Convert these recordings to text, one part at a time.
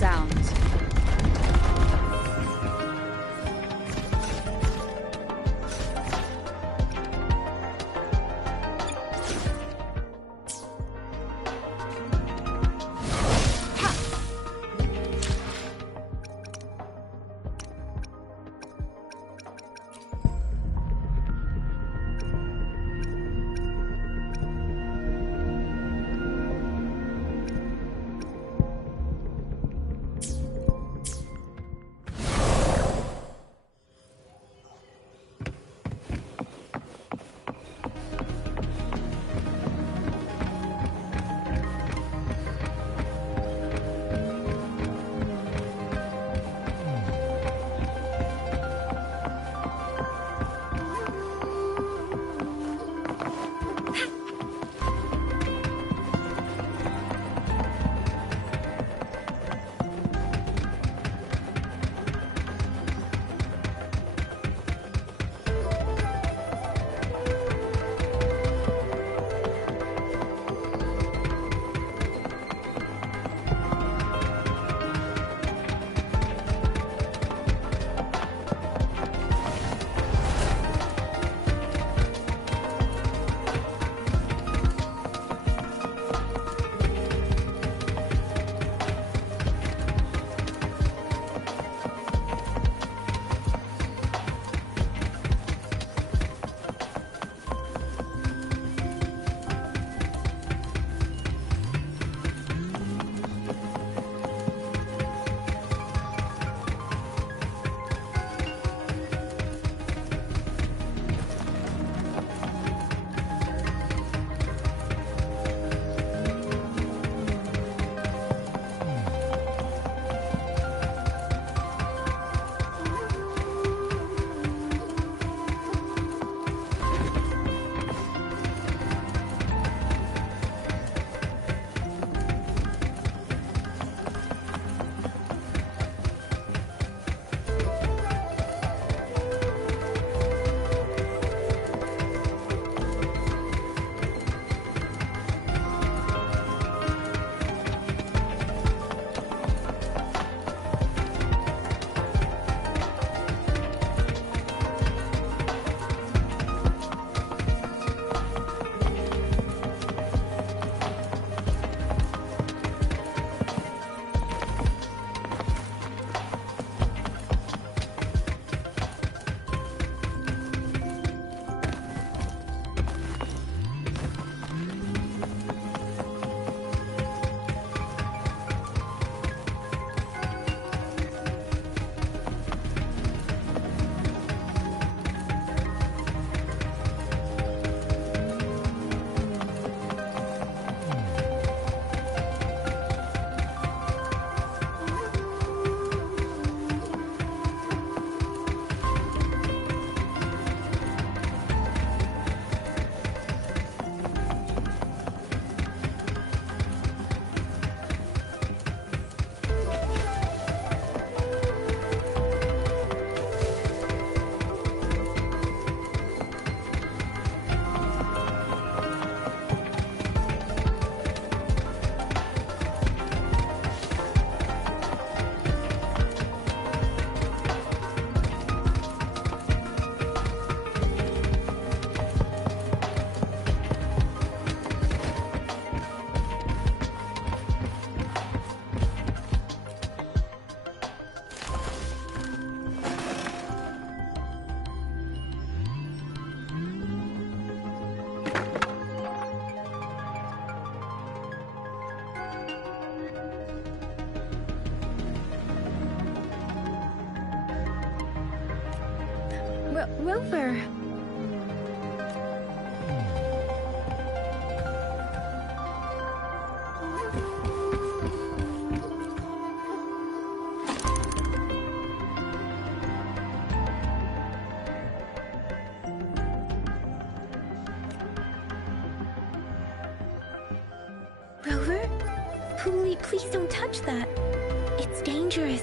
sounds. Rover. Rover? Please don't touch that. It's dangerous.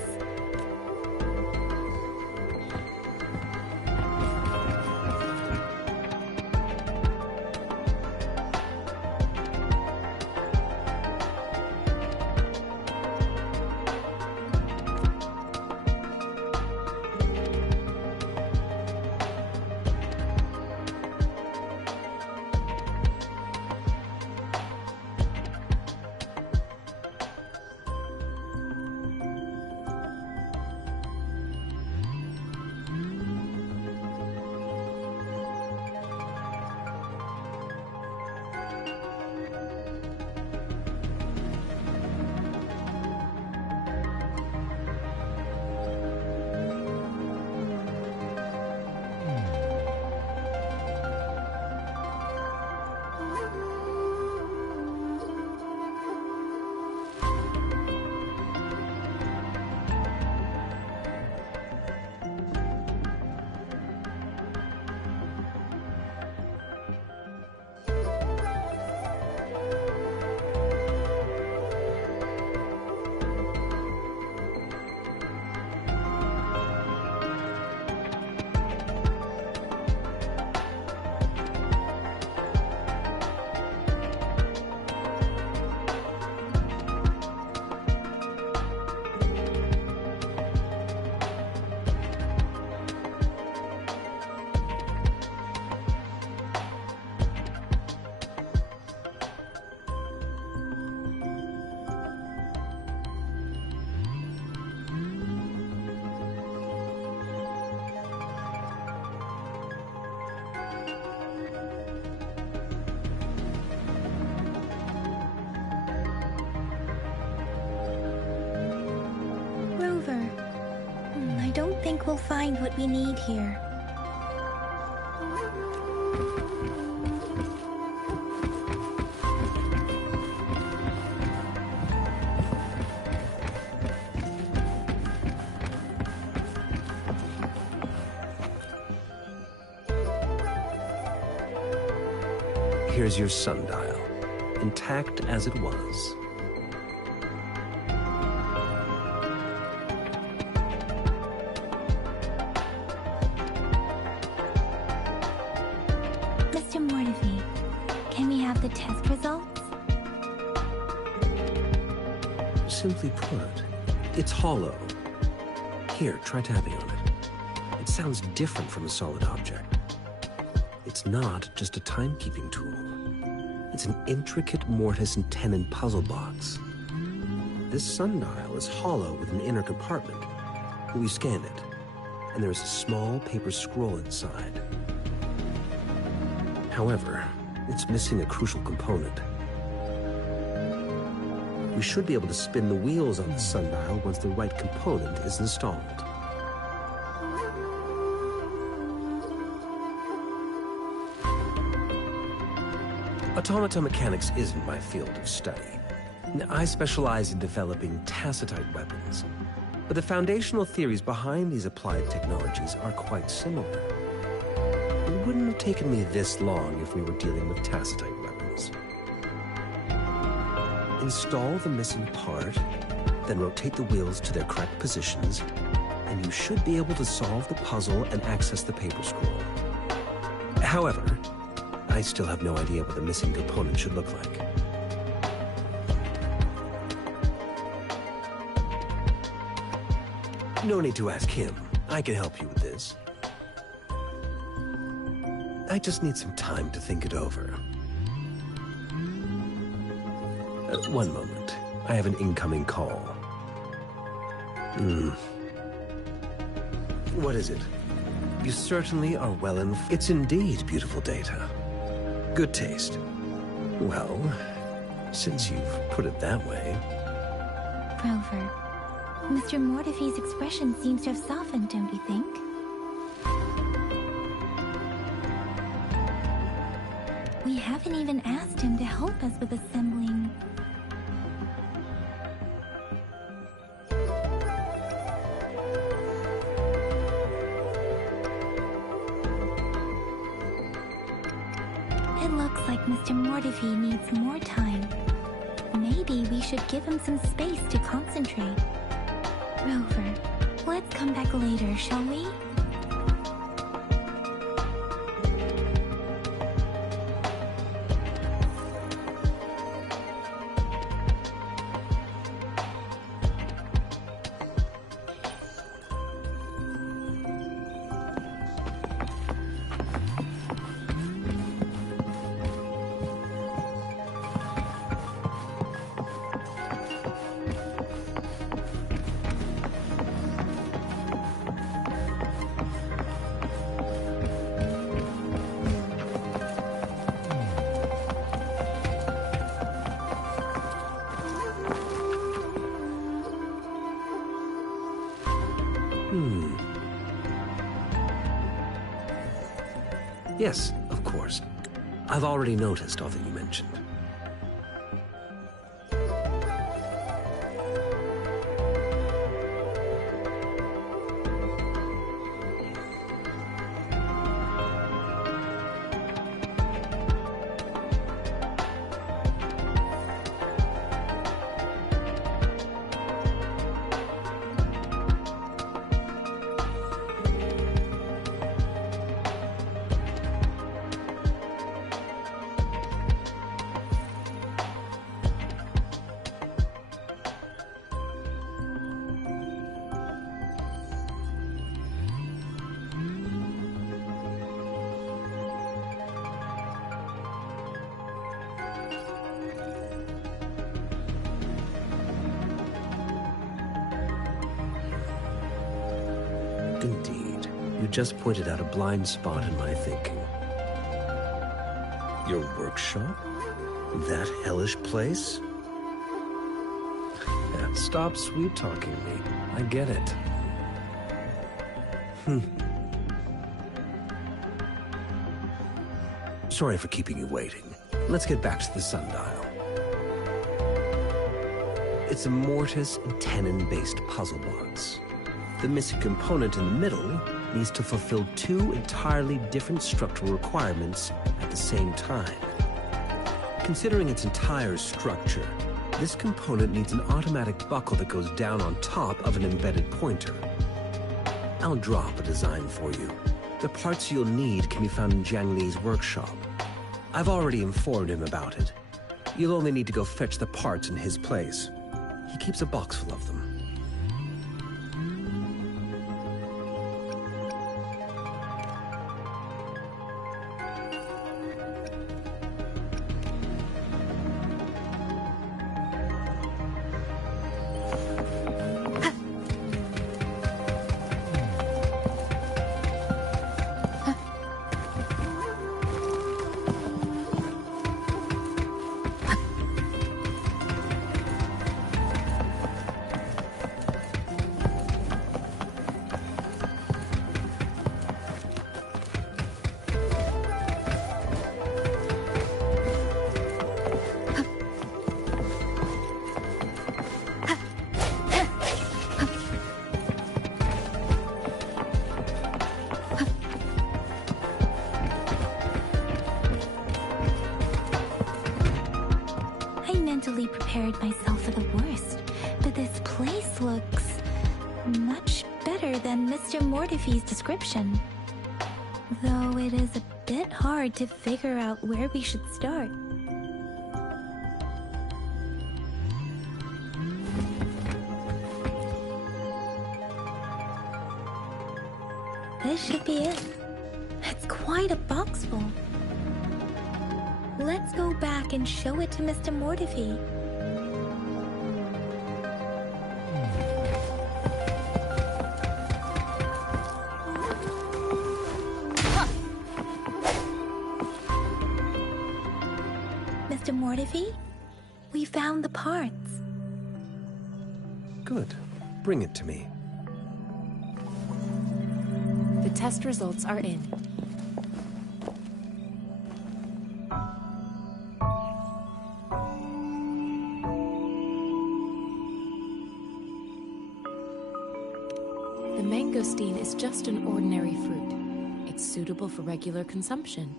think we'll find what we need here. Here's your sundial, intact as it was. Mr. Mortivy, can we have the test results? Simply put, it's hollow. Here, try tapping on it. It sounds different from a solid object. It's not just a timekeeping tool. It's an intricate mortise and tenon puzzle box. This sundial is hollow with an inner compartment. We scanned it, and there is a small paper scroll inside. However, it's missing a crucial component. We should be able to spin the wheels on the sundial once the right component is installed. Automata mechanics isn't my field of study. I specialize in developing tacitite weapons, but the foundational theories behind these applied technologies are quite similar. It wouldn't have taken me this long if we were dealing with tacitite weapons. Install the missing part, then rotate the wheels to their correct positions, and you should be able to solve the puzzle and access the paper scroll. However, I still have no idea what the missing component should look like. No need to ask him. I can help you with this. I just need some time to think it over. One moment. I have an incoming call. What is it? You certainly are well informed. It's indeed beautiful data. Good taste. Well, since you've put it that way... Rover, Mr. Mortivy's expression seems to have softened, don't you think? We haven't even asked him to help us with assembling... It looks like Mr. Mortivy needs more time. Maybe we should give him some space to concentrate. Rover, let's come back later, shall we? Yes, of course. I've already noticed all that you mentioned. Indeed. You just pointed out a blind spot in my thinking. Your workshop? That hellish place? Stop sweet-talking me. I get it. Sorry for keeping you waiting. Let's get back to the sundial. It's a mortise and tenon-based puzzle box. The missing component in the middle needs to fulfill two entirely different structural requirements at the same time. Considering its entire structure, this component needs an automatic buckle that goes down on top of an embedded pointer. I'll drop a design for you. The parts you'll need can be found in Jiang Li's workshop. I've already informed him about it. You'll only need to go fetch the parts in his place. He keeps a box full of them. Prepared myself for the worst, but this place looks much better than Mr. Mortifee's description. Though it is a bit hard to figure out where we should start. This should be it. It's quite a box full. Let's go back and show it to Mr. Mortifee. Mr. Mortifee, we found the parts. Good. Bring it to me. The test results are in. The mangosteen is just an ordinary fruit. It's suitable for regular consumption.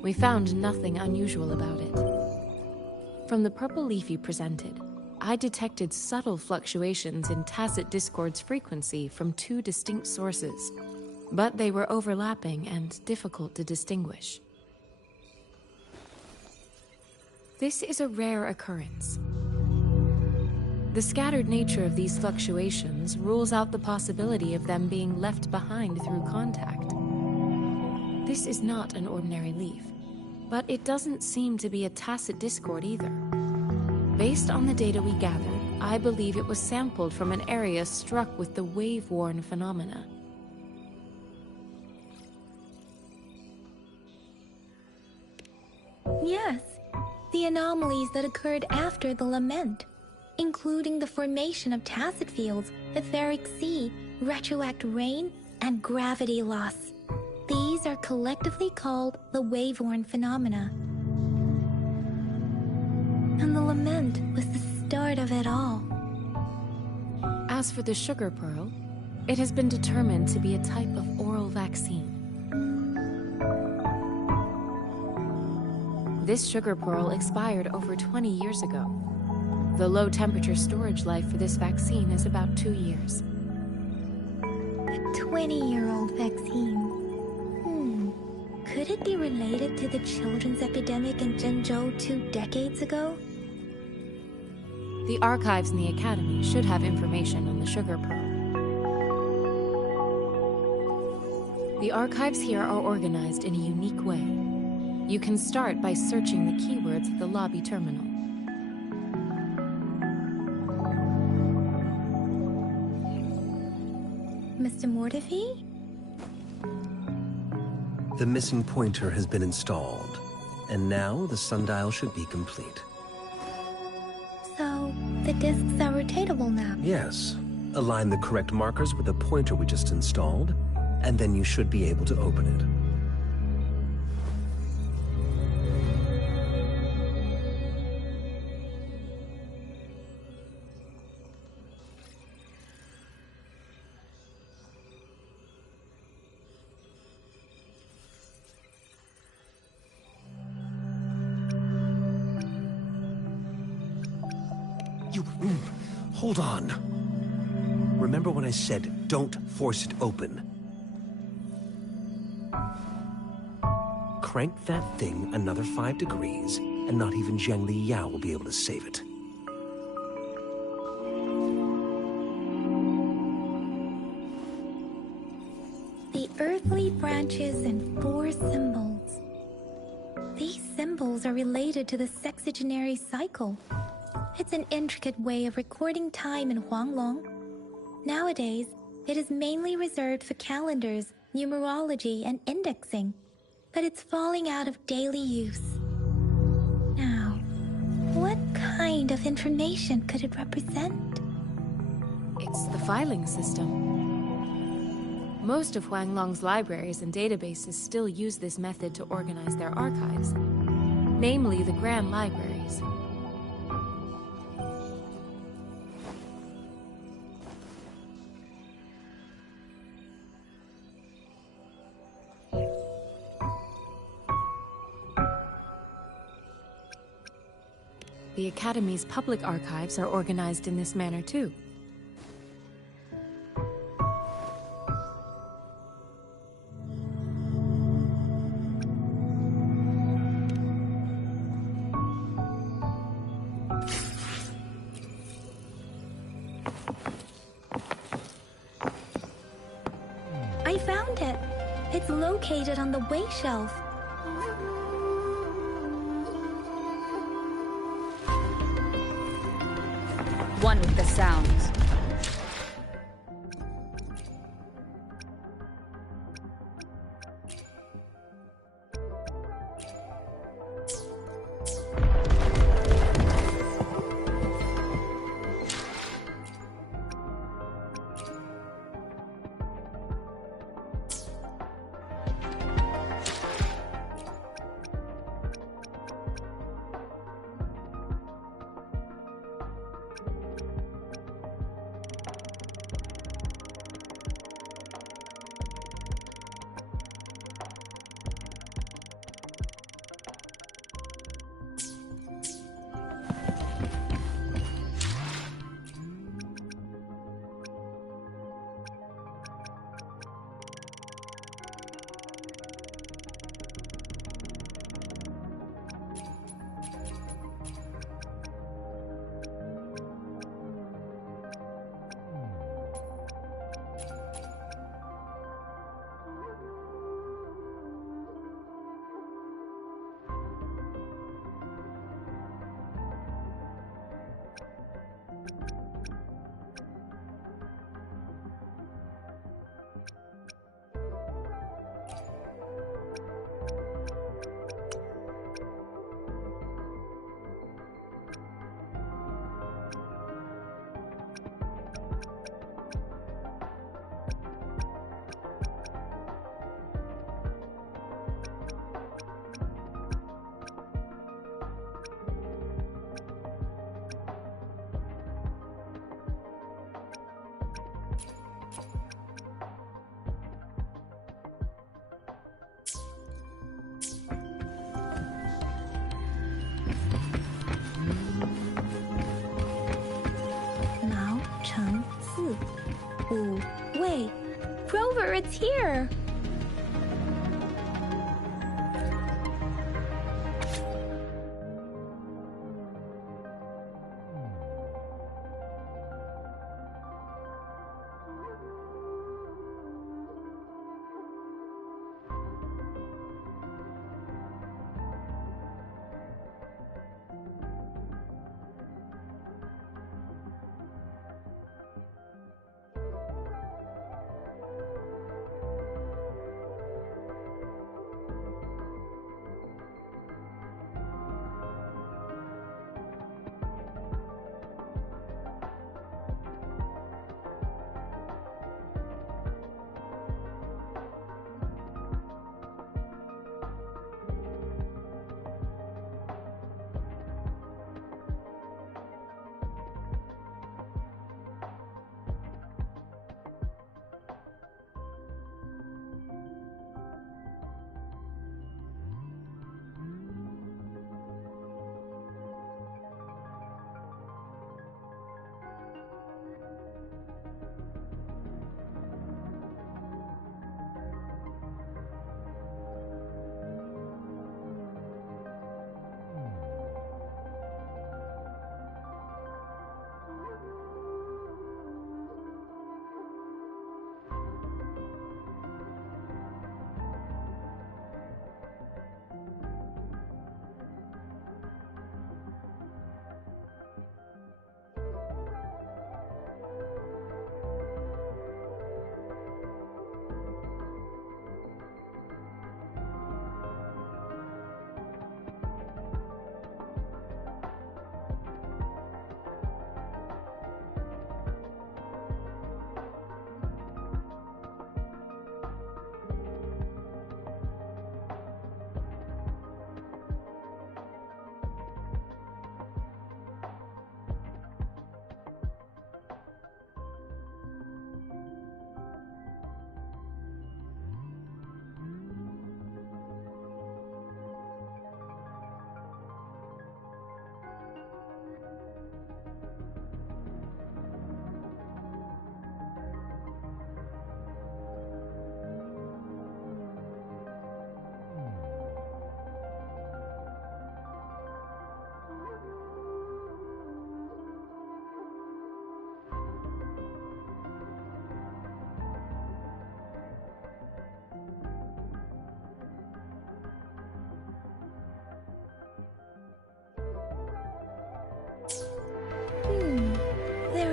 We found nothing unusual about it. From the purple leaf you presented, I detected subtle fluctuations in tacit discord's frequency from two distinct sources, but they were overlapping and difficult to distinguish. This is a rare occurrence. The scattered nature of these fluctuations rules out the possibility of them being left behind through contact. This is not an ordinary leaf, but it doesn't seem to be a tacit discord either. Based on the data we gathered, I believe it was sampled from an area struck with the wave-worn phenomena. Yes, the anomalies that occurred after the lament, including the formation of tacit fields, etheric sea, retroact rain, and gravity loss. These are collectively called the wave-worn phenomena. And the lament was the start of it all. As for the sugar pearl, it has been determined to be a type of oral vaccine. This sugar pearl expired over 20 years ago. The low-temperature storage life for this vaccine is about 2 years. A 20-year-old vaccine. Could it be related to the children's epidemic in Zhengzhou 2 decades ago? The archives in the Academy should have information on the sugar pearl. The archives here are organized in a unique way. You can start by searching the keywords at the lobby terminal. Mr. Mortifee? The missing pointer has been installed, and now the sundial should be complete. So, the discs are rotatable now? Yes. Align the correct markers with the pointer we just installed, and then you should be able to open it. Hold on. Remember when I said, don't force it open? Crank that thing another 5 degrees, and not even Zhengli Yao will be able to save it. The earthly branches and 4 symbols. These symbols are related to the sexagenary cycle. It's an intricate way of recording time in Huanglong. Nowadays, it is mainly reserved for calendars, numerology, and indexing, but it's falling out of daily use. Now, what kind of information could it represent? It's the filing system. Most of Huanglong's libraries and databases still use this method to organize their archives, namely the Grand Libraries. The Academy's public archives are organized in this manner too. I found it. It's located on the way shelf. One with the sounds. WuWa. Rover, it's here!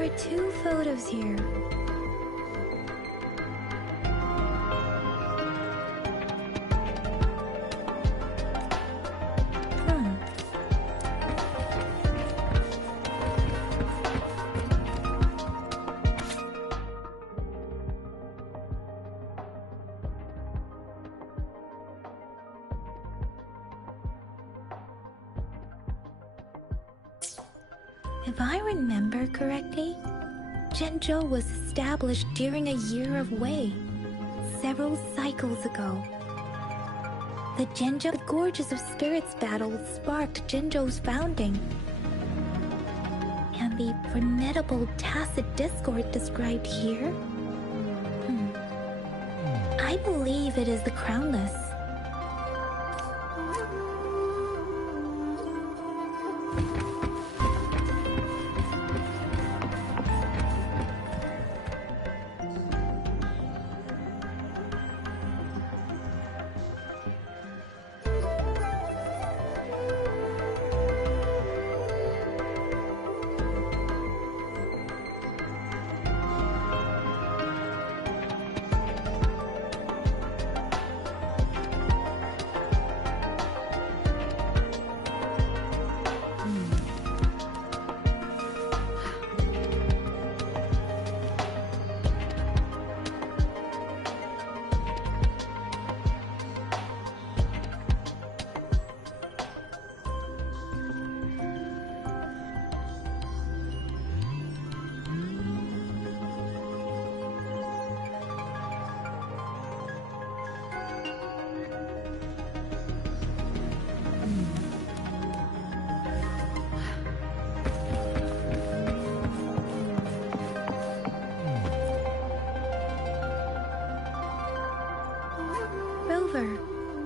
are two photos here. If I remember correctly, Zhenzhou was established during a year of Wei, several cycles ago. The Zhenzhou Gorges of Spirits battle sparked Zhenzhou's founding. And the formidable tacit discord described here? I believe it is the Crownless.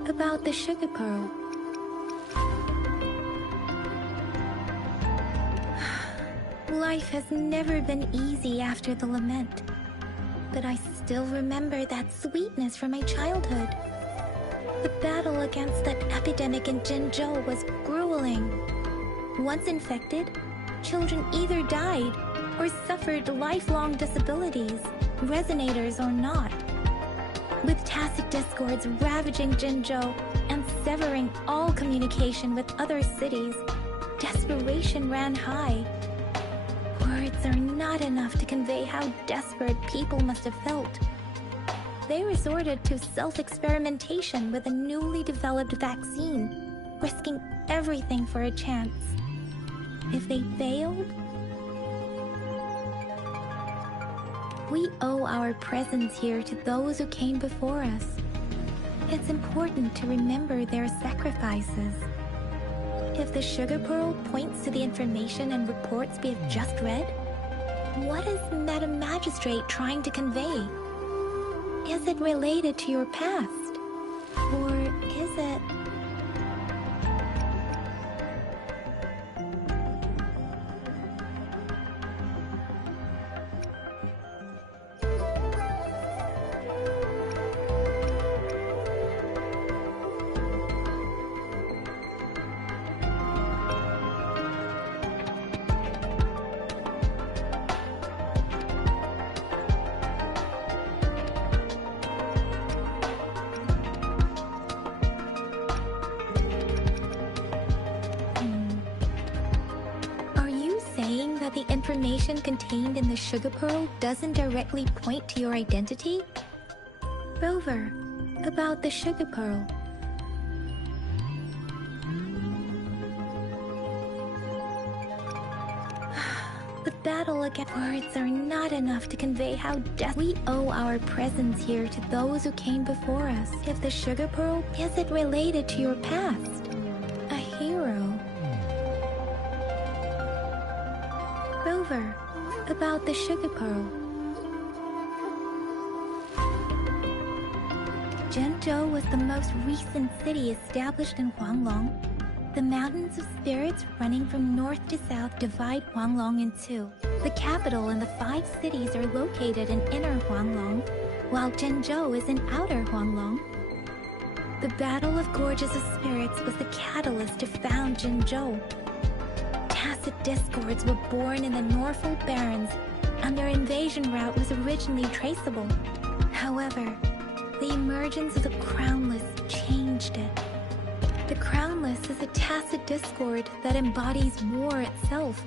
About the sugar pearl. Life has never been easy after the lament, but I still remember that sweetness from my childhood. The battle against that epidemic in Zhenzhou was grueling. Once infected, children either died or suffered lifelong disabilities, resonators or not. With tacit discords ravaging Zhenzhou and severing all communication with other cities, desperation ran high. Words are not enough to convey how desperate people must have felt. They resorted to self-experimentation with a newly developed vaccine, risking everything for a chance. If they failed, we owe our presence here to those who came before us. It's important to remember their sacrifices. If the sugar pearl points to the information and reports we have just read, what is Madam Magistrate trying to convey? Is it related to your past? Or is it... The information contained in the sugar pearl doesn't directly point to your identity? Rover, about the sugar pearl. The battle against words are not enough to convey how we owe our presence here to those who came before us. If the sugar pearl, is it related to your past? A hero. Rover, about the sugar pearl. Zhenzhou was the most recent city established in Huanglong. The mountains of spirits running from north to south divide Huanglong in two. The capital and the 5 cities are located in inner Huanglong, while Zhenzhou is in outer Huanglong. The Battle of Gorges of Spirits was the catalyst to found Zhenzhou. tacit discords were born in the Norfolk Barrens, and their invasion route was originally traceable. However, the emergence of the Crownless changed it. The Crownless is a tacit discord that embodies war itself.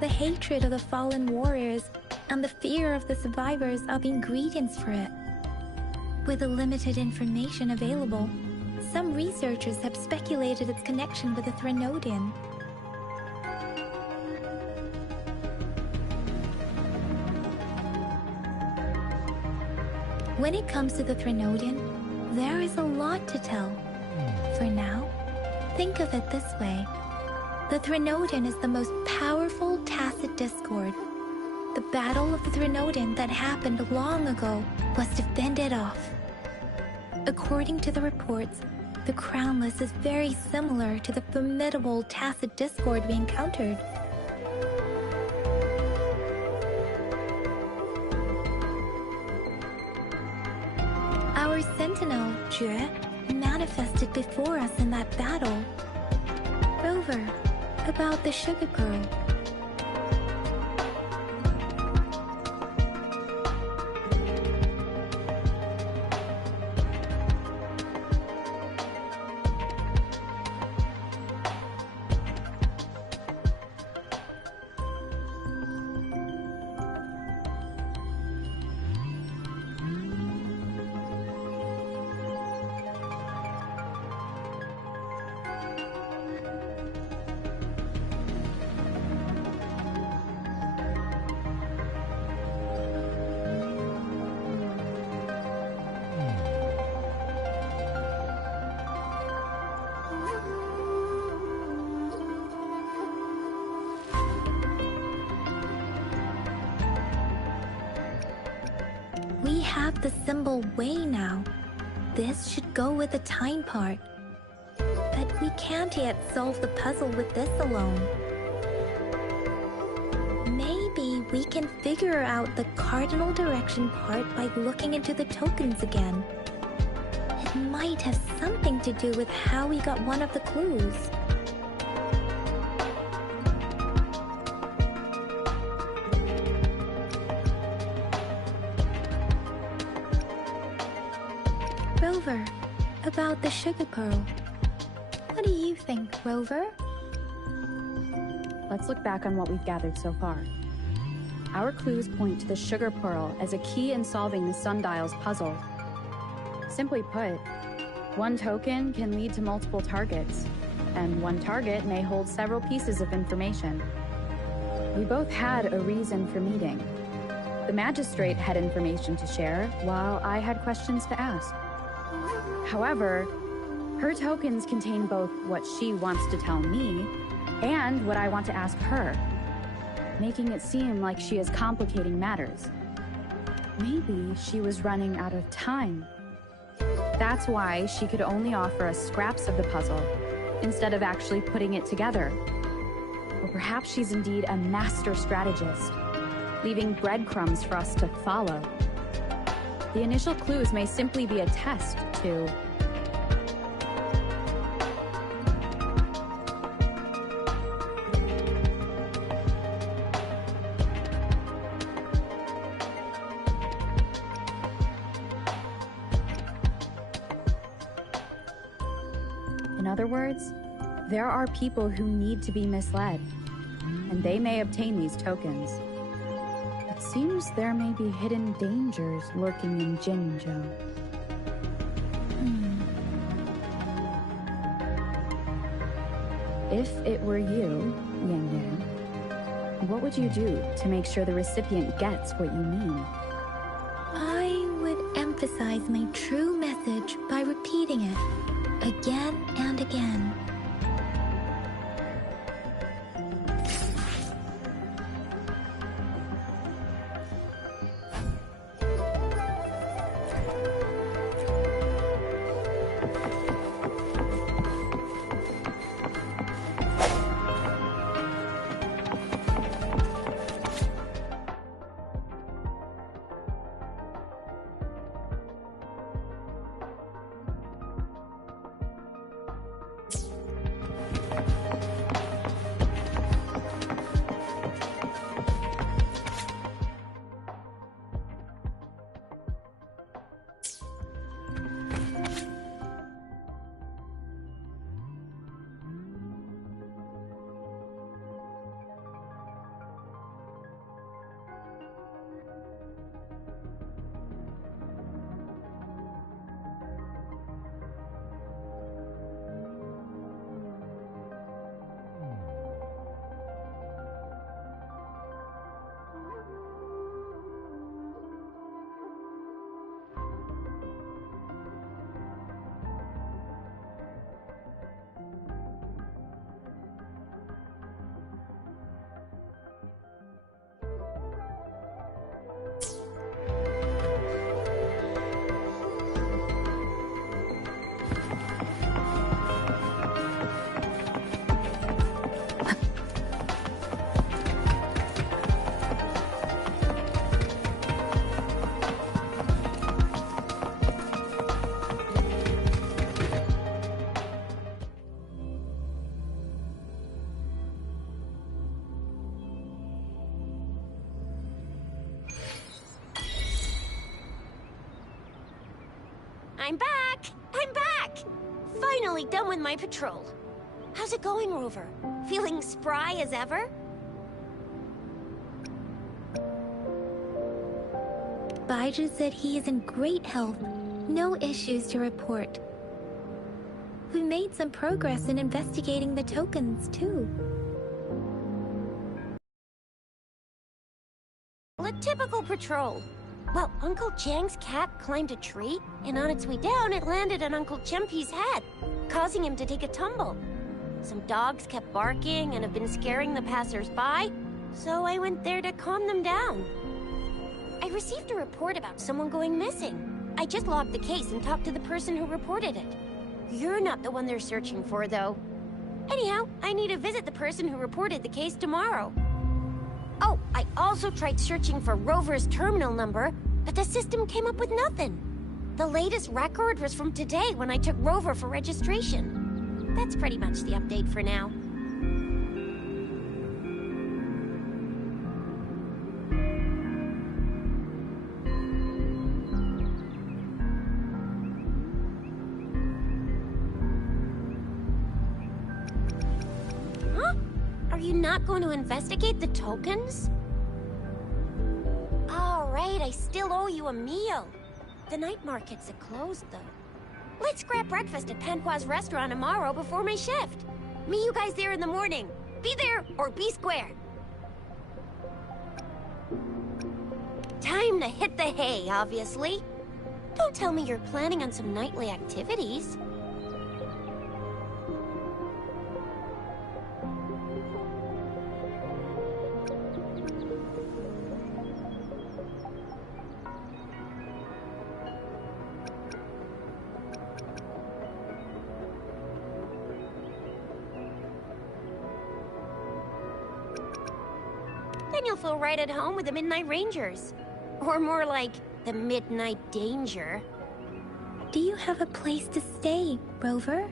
The hatred of the fallen warriors and the fear of the survivors are the ingredients for it. With the limited information available, some researchers have speculated its connection with the Threnodian. When it comes to the Threnodian, there is a lot to tell. For now, think of it this way. The Threnodian is the most powerful tacit discord. The battle of the Threnodian that happened long ago was to fend it off. According to the reports, the Crownless is very similar to the formidable tacit discord we encountered. Our sentinel, Jue, manifested before us in that battle. Rover, about the sugar girl. We have the symbol way now. This should go with the time part. But we can't yet solve the puzzle with this alone. Maybe we can figure out the cardinal direction part by looking into the tokens again. It might have something to do with how we got one of the clues. Rover, about the sugar pearl. What do you think, Rover? Let's look back on what we've gathered so far. Our clues point to the sugar pearl as a key in solving the sundial's puzzle. Simply put, one token can lead to multiple targets, and one target may hold several pieces of information. We both had a reason for meeting. The magistrate had information to share, while I had questions to ask. However, her tokens contain both what she wants to tell me and what I want to ask her, making it seem like she is complicating matters. Maybe she was running out of time. That's why she could only offer us scraps of the puzzle, instead of actually putting it together. Or perhaps she's indeed a master strategist, leaving breadcrumbs for us to follow. The initial clues may simply be a test to... In other words, there are people who need to be misled, and they may obtain these tokens. It seems there may be hidden dangers lurking in Jinzhou. If it were you, Yang Yang, what would you do to make sure the recipient gets what you mean? I would emphasize my true message by repeating it again and again. I'm back! I'm back! Finally done with my patrol. How's it going, Rover? Feeling spry as ever? Baiju said he is in great health. No issues to report. We made some progress in investigating the tokens, too. A typical patrol. Well, Uncle Chang's cat climbed a tree, and on its way down, it landed on Uncle Chempi's head, causing him to take a tumble. Some dogs kept barking and have been scaring the passers-by, so I went there to calm them down. I received a report about someone going missing. I just logged the case and talked to the person who reported it. You're not the one they're searching for, though. Anyhow, I need to visit the person who reported the case tomorrow. Oh, I also tried searching for Rover's terminal number, but the system came up with nothing. The latest record was from today when I took Rover for registration. That's pretty much the update for now. Are you not going to investigate the tokens? All right, I still owe you a meal. The night markets are closed, though. Let's grab breakfast at Panhua's restaurant tomorrow before my shift. Meet you guys there in the morning. Be there or be square. Time to hit the hay, obviously. Don't tell me you're planning on some nightly activities. Then you'll feel right at home with the Midnight Rangers. Or more like, the Midnight Danger. Do you have a place to stay, Rover?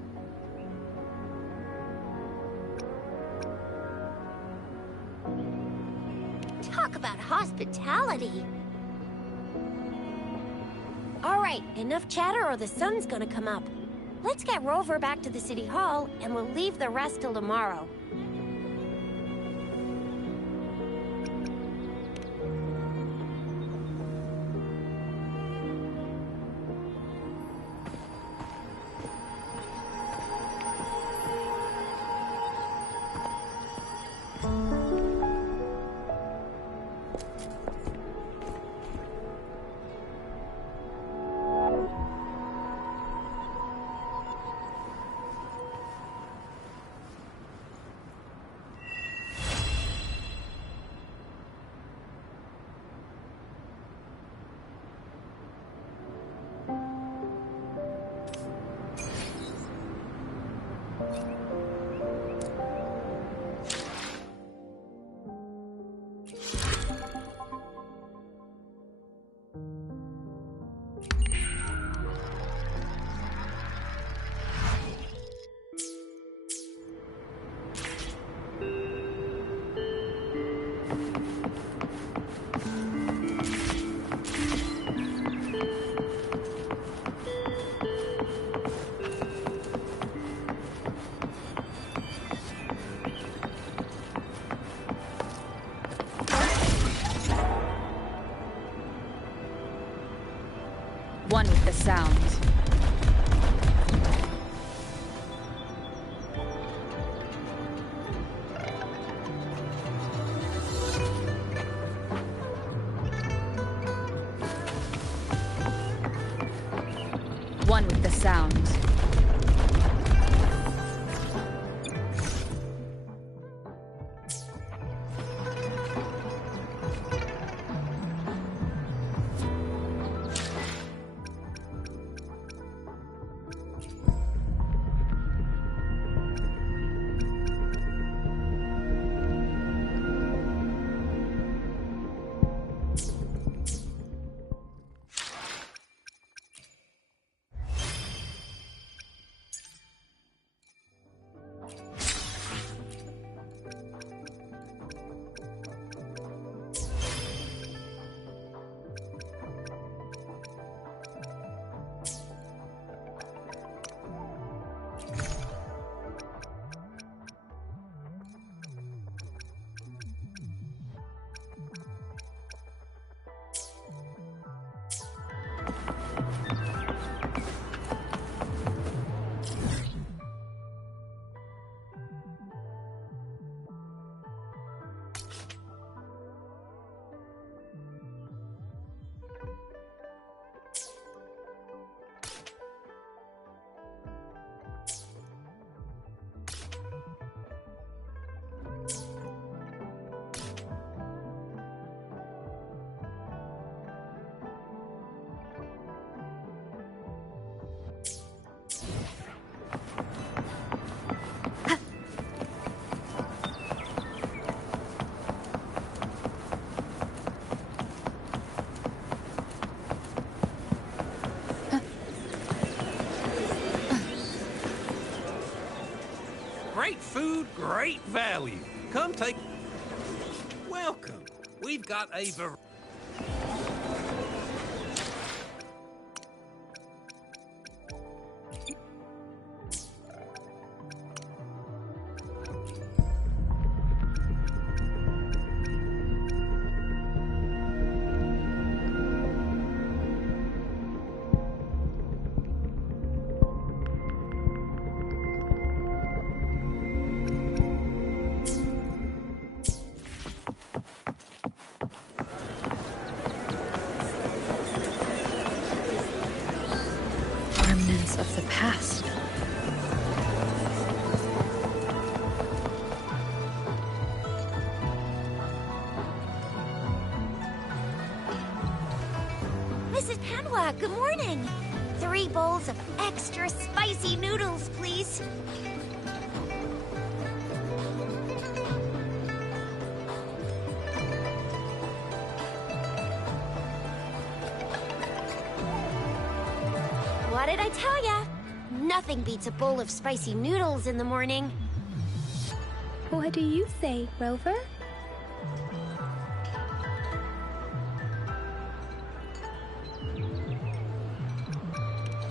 Talk about hospitality. All right, enough chatter or the sun's gonna come up. Let's get Rover back to the City Hall, and we'll leave the rest till tomorrow. One with the sounds. One with the sounds. great value. Come take... Welcome. We've got a variety. Remnants of the past. Mrs. Panwa, good morning. 3 bowls of extra spicy noodles, please. What did I tell ya? Nothing beats a bowl of spicy noodles in the morning. What do you say, Rover?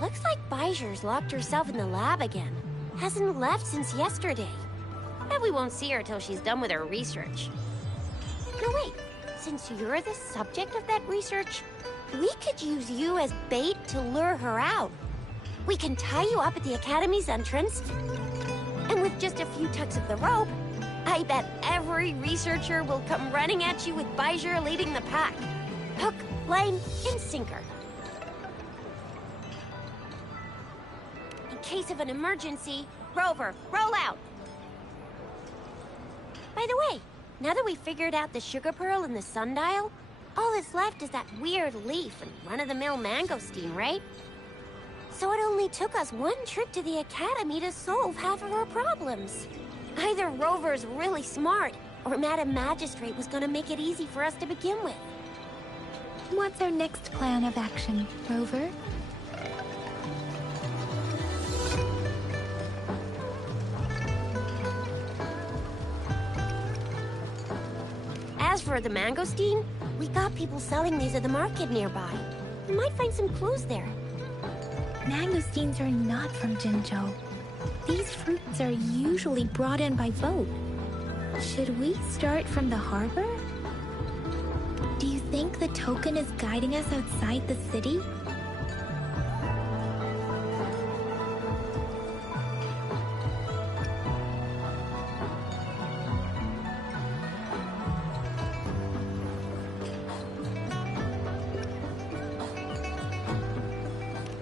Looks like Bijur's locked herself in the lab again. Hasn't left since yesterday. Bet we won't see her till she's done with her research. No, wait. Since you're the subject of that research, we could use you as bait to lure her out. We can tie you up at the Academy's entrance, and with just a few tugs of the rope, I bet every researcher will come running at you with Bijur leading the pack. Hook, line, and sinker. In case of an emergency, Rover, roll out! By the way, now that we've figured out the sugar pearl and the sundial, all that's left is that weird leaf and run-of-the-mill mangosteen, right? So it only took us 1 trip to the Academy to solve half of our problems. Either Rover's really smart, or Madam Magistrate was gonna make it easy for us to begin with. What's our next plan of action, Rover? As for the mangosteen, we got people selling these at the market nearby. We might find some clues there. Mangosteens are not from Jinzhou. These fruits are usually brought in by boat. Should we start from the harbor? Do you think the token is guiding us outside the city?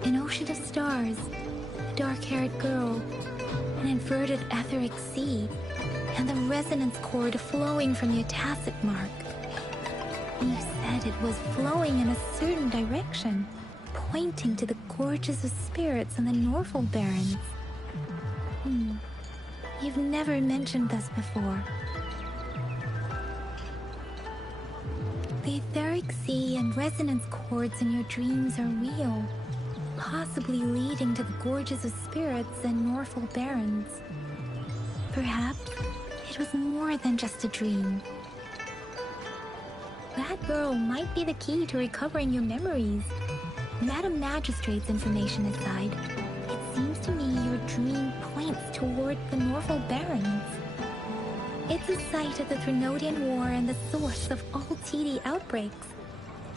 An ocean of stars, a dark-haired girl, an inverted etheric sea, and the resonance cord flowing from the Tacit mark. You said it was flowing in a certain direction, pointing to the gorges of spirits and the Norful Barrens. You've never mentioned this before. The etheric sea and resonance cords in your dreams are real, possibly leading to the gorges of spirits and Norful Barrens. Perhaps it was more than just a dream. That girl might be the key to recovering your memories. Madam Magistrate's information aside, it seems to me your dream points toward the Norful Barrens. It's the site of the Threnodian War and the source of all TD outbreaks.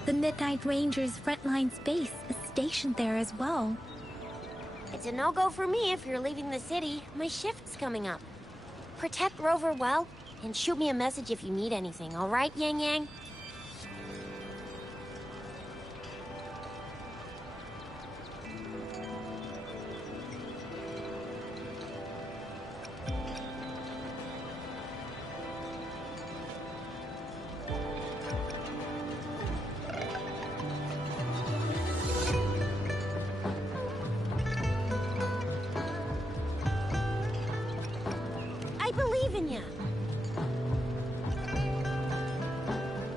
The Midnight Rangers' frontline base is stationed there as well. It's a no-go for me if you're leaving the city. My shift's coming up. Protect Rover well, and shoot me a message if you need anything, all right, Yang Yang? I believe in you.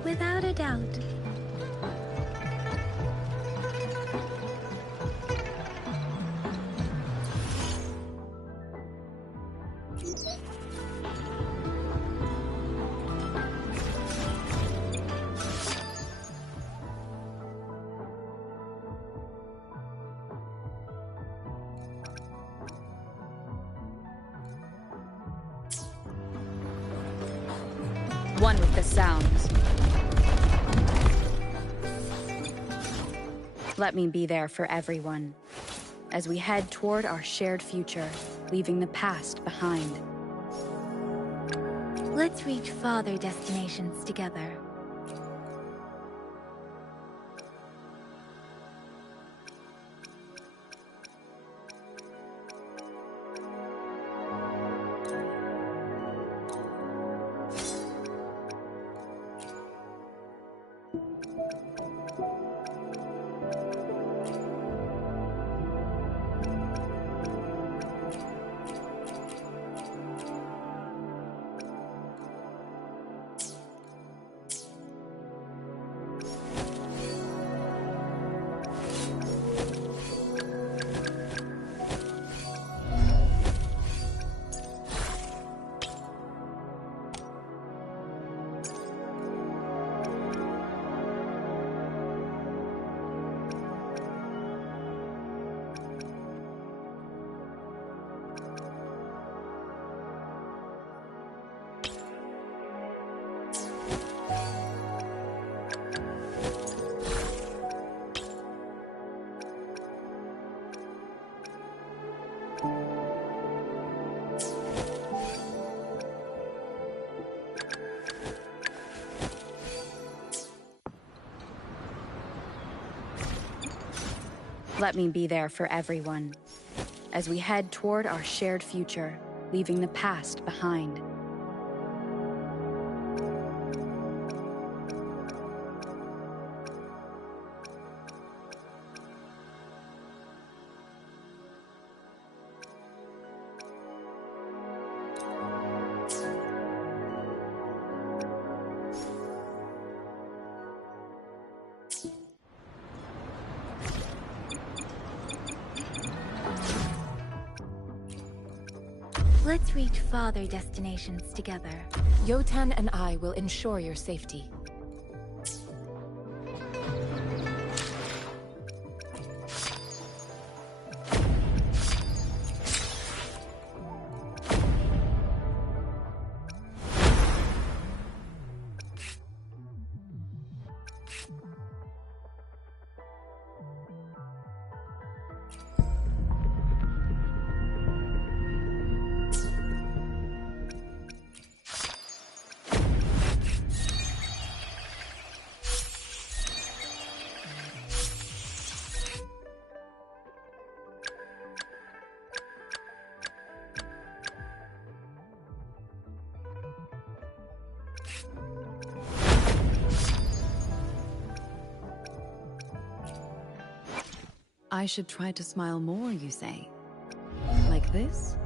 Without a doubt. one with the sounds. Let me be there for everyone, as we head toward our shared future, leaving the past behind. Let's reach farther destinations together. Let me be there for everyone, as we head toward our shared future, leaving the past behind. Let's reach farther destinations together. Yotan and I will ensure your safety. I should try to smile more, you say? Like this?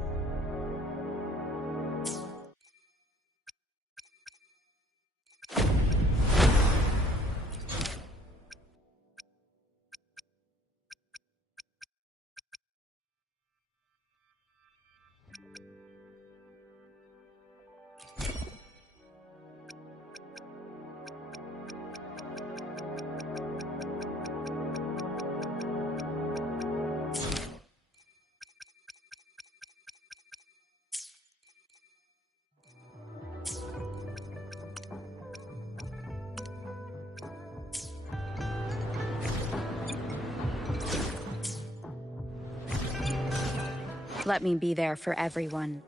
Let me be there for everyone,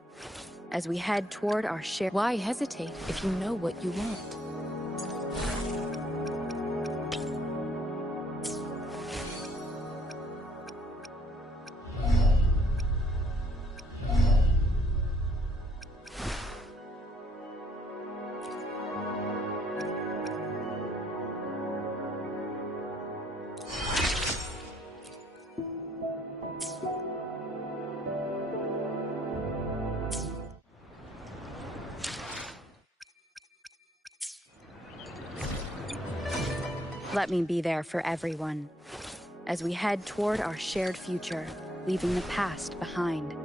as we head toward our shared... Why hesitate if you know what you want? Let me be there for everyone, as we head toward our shared future, leaving the past behind.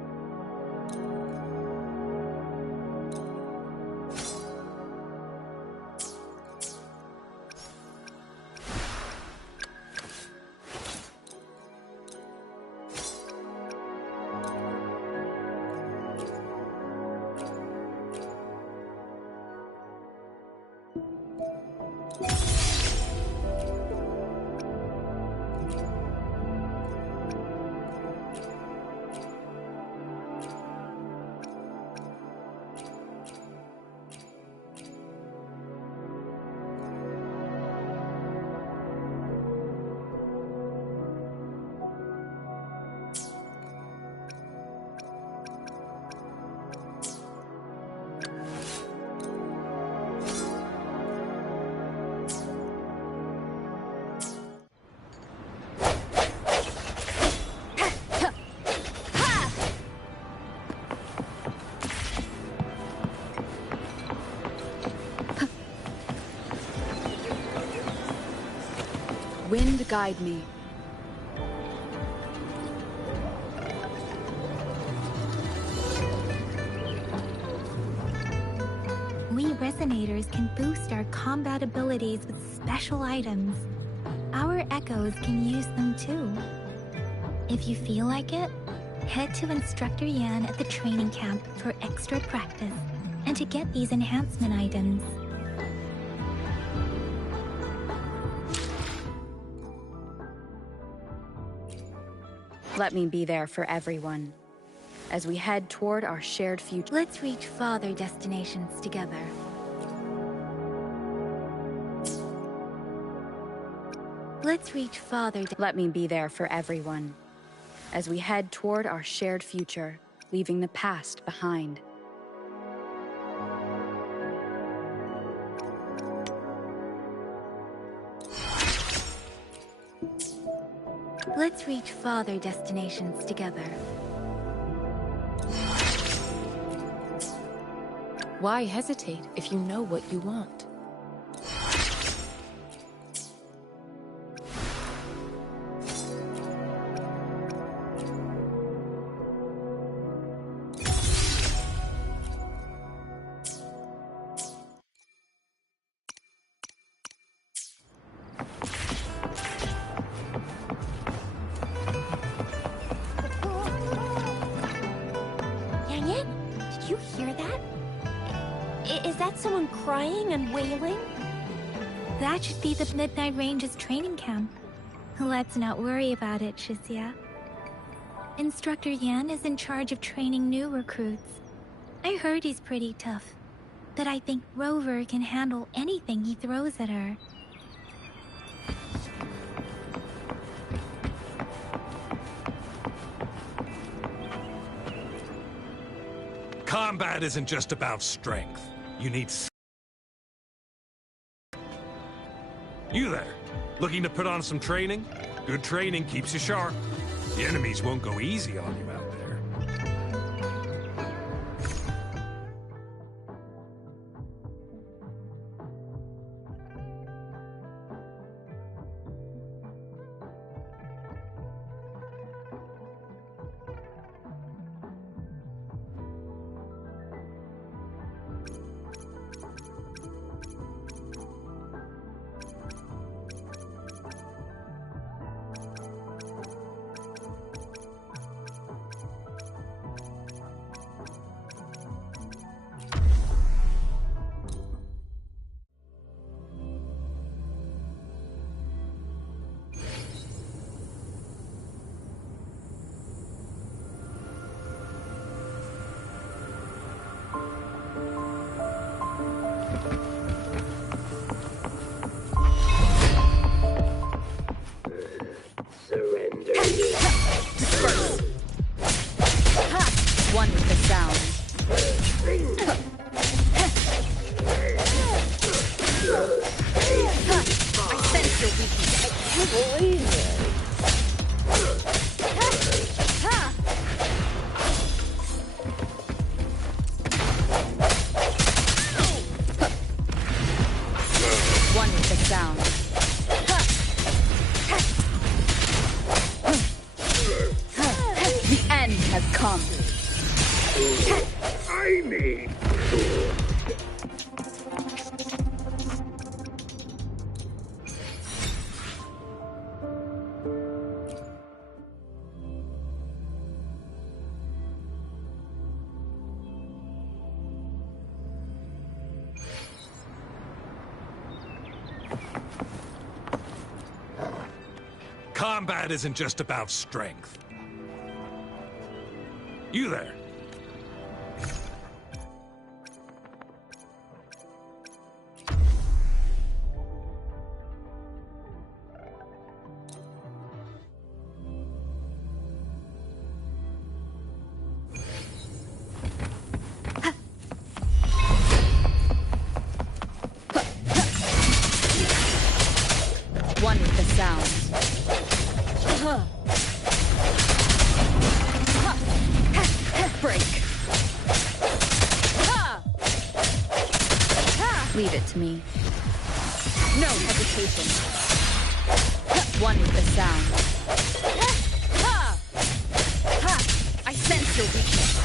Wind guide me. We resonators can boost our combat abilities with special items. Our echoes can use them too. If you feel like it, head to Instructor Yan at the training camp for extra practice and to get these enhancement items. Let me be there for everyone as we head toward our shared future. Let's reach farther destinations together. Let's reach farther. Let me be there for everyone as we head toward our shared future, leaving the past behind. Let's reach farther destinations together. Why hesitate if you know what you want? Crying and wailing? That should be the Midnight Range's training camp. Let's not worry about it, Chisa. Instructor Yan is in charge of training new recruits. I heard he's pretty tough, but I think Rover can handle anything he throws at her. Combat isn't just about strength. You need... You there, looking to put on some training? Good training keeps you sharp. The enemies won't go easy on you out there. Combat isn't just about strength. You there. One with the sound. Break. Leave it to me. No hesitation. One with the sound. I sense your weakness.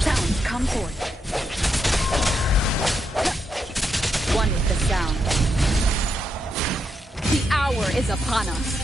Sounds come forth. One with the sound. The hour is upon us.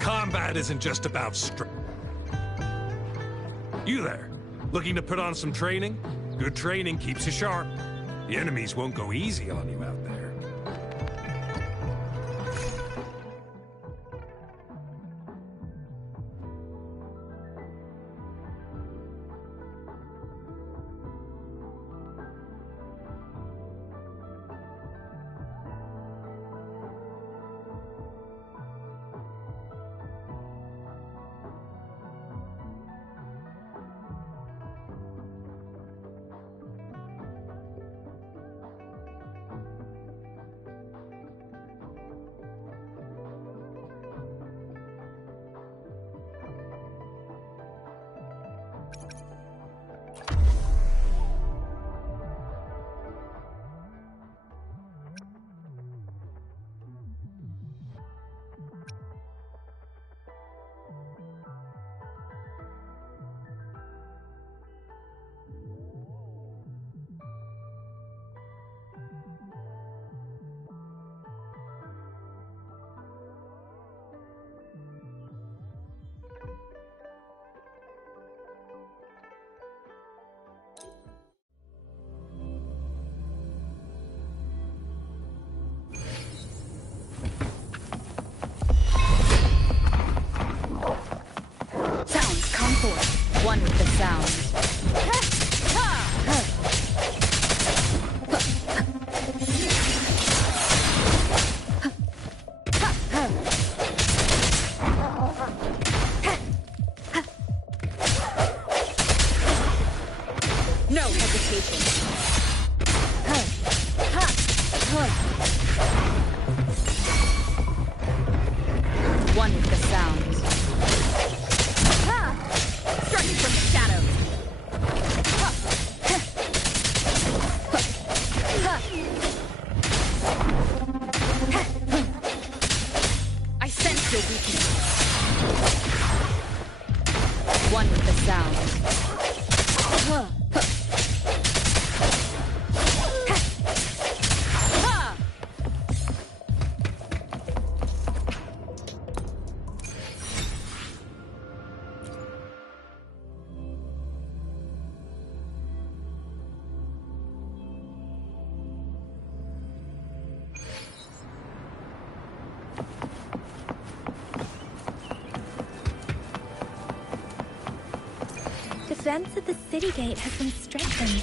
Combat isn't just about strength. You there. Looking to put on some training? Good training keeps you sharp. The enemies won't go easy on you out there. One with the sound. No hesitation. One with the sound. Strike from the shadows. I sense your weakness. One with the sound. Defense of the city gate has been strengthened.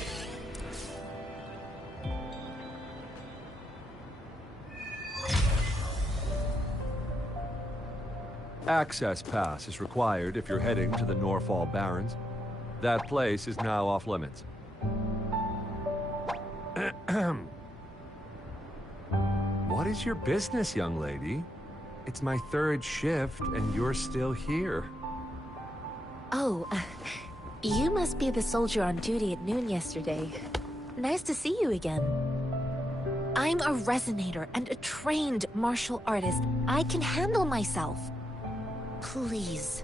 Access pass is required if you're heading to the Norfall Barrens. That place is now off limits. What is your business, young lady? It's my third shift, and you're still here. Oh, you must be the soldier on duty at noon yesterday. Nice to see you again. I'm a resonator and a trained martial artist. I can handle myself. Please,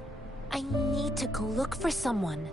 I need to go look for someone.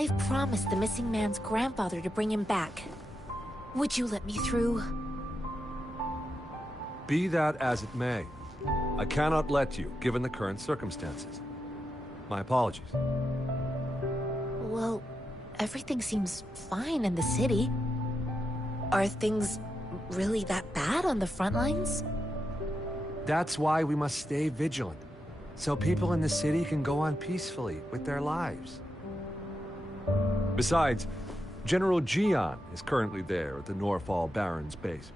I've promised the missing man's grandfather to bring him back. Would you let me through? Be that as it may, I cannot let you, given the current circumstances. My apologies. Well, everything seems fine in the city. Are things really that bad on the front lines? That's why we must stay vigilant, so people in the city can go on peacefully with their lives. Besides, General Jian is currently there at the Norfall Barons base.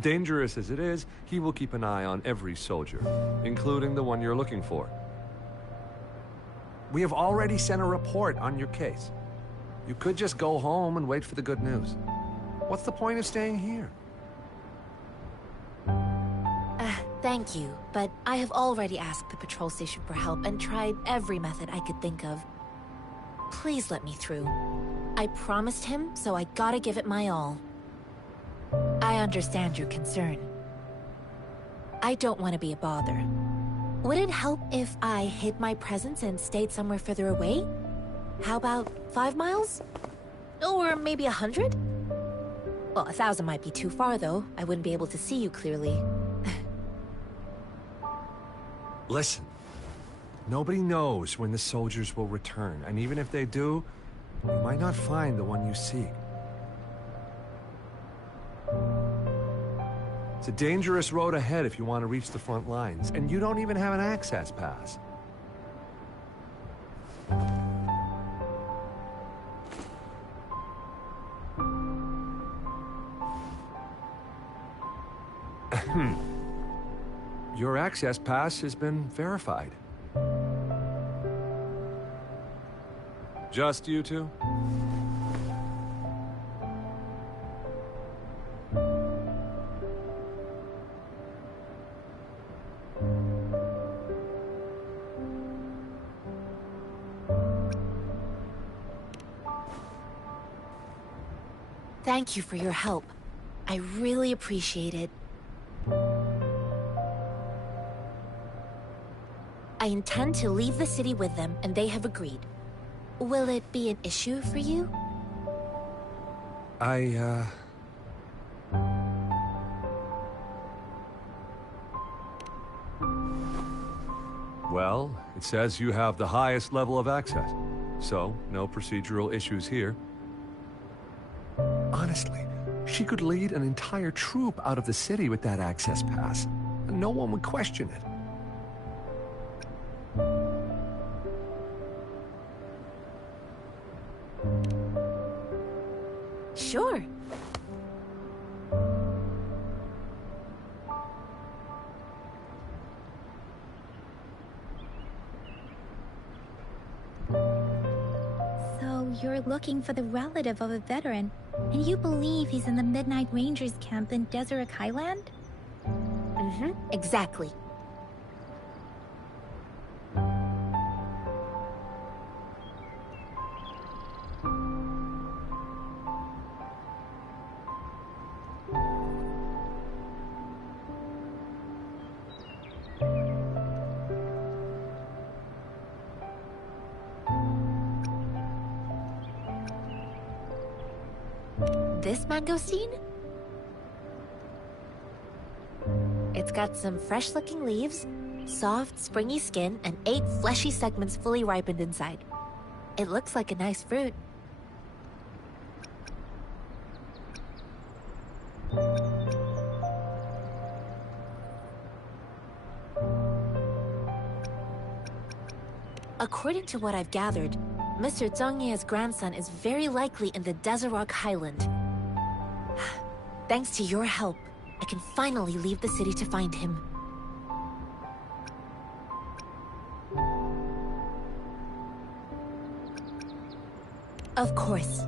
Dangerous as it is, he will keep an eye on every soldier, including the one you're looking for. We have already sent a report on your case. You could just go home and wait for the good news. What's the point of staying here? Thank you, but I have already asked the patrol station for help and tried every method I could think of. Please let me through. I promised him, so I gotta give it my all. I understand your concern. I don't want to be a bother. Would it help if I hid my presence and stayed somewhere further away? How about 5 miles? Or maybe 100? Well, 1,000 might be too far, though. I wouldn't be able to see you clearly. Listen, nobody knows when the soldiers will return, and even if they do, you might not find the one you seek. It's a dangerous road ahead if you want to reach the front lines, and you don't even have an access pass. Your access pass has been verified. Just you two? Thank you for your help. I really appreciate it. I intend to leave the city with them, and they have agreed. Will it be an issue for you? Well, it says you have the highest level of access, so no procedural issues here. Honestly, she could lead an entire troop out of the city with that access pass, and no one would question it. Sure. So you're looking for the relative of a veteran, and you believe he's in the Midnight Rangers camp in Deseret Highland? Mm-hmm, exactly. This mangosteen? It's got some fresh-looking leaves, soft, springy skin, and 8 fleshy segments fully ripened inside. It looks like a nice fruit. According to what I've gathered, Mr. Zhongye's grandson is very likely in the Deseret Highland. Thanks to your help, I can finally leave the city to find him. Of course.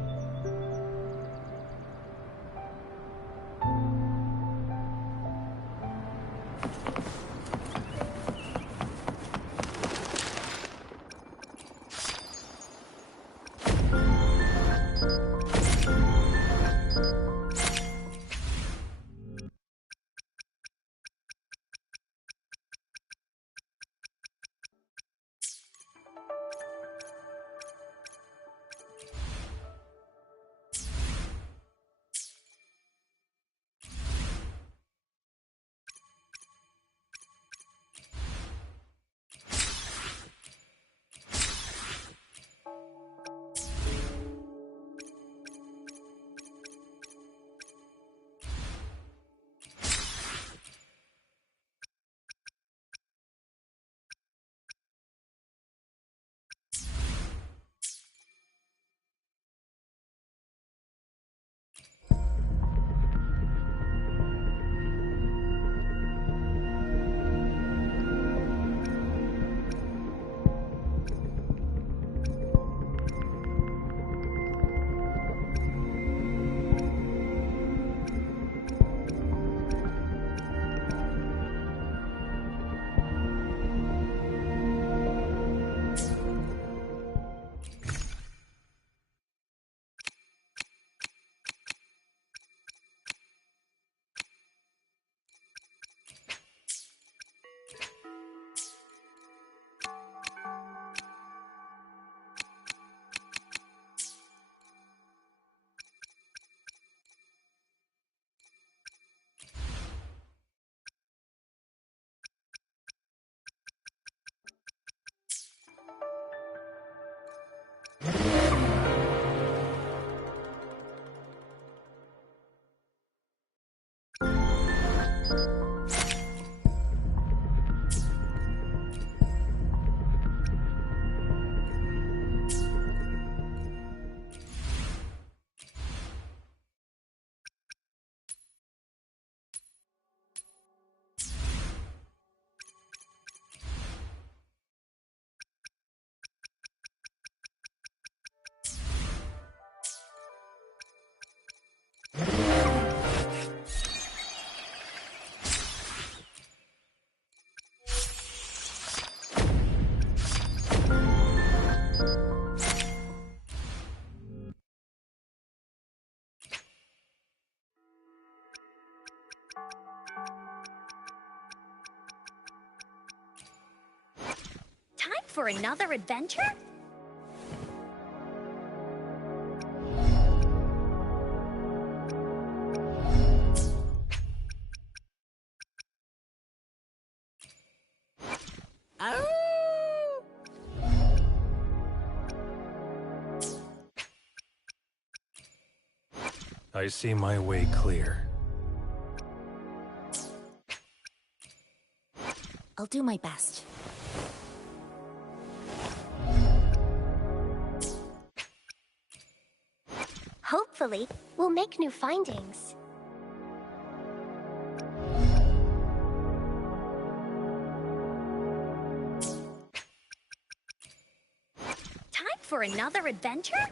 for another adventure? I see my way clear. I'll do my best. Hopefully, we'll make new findings. Time for another adventure?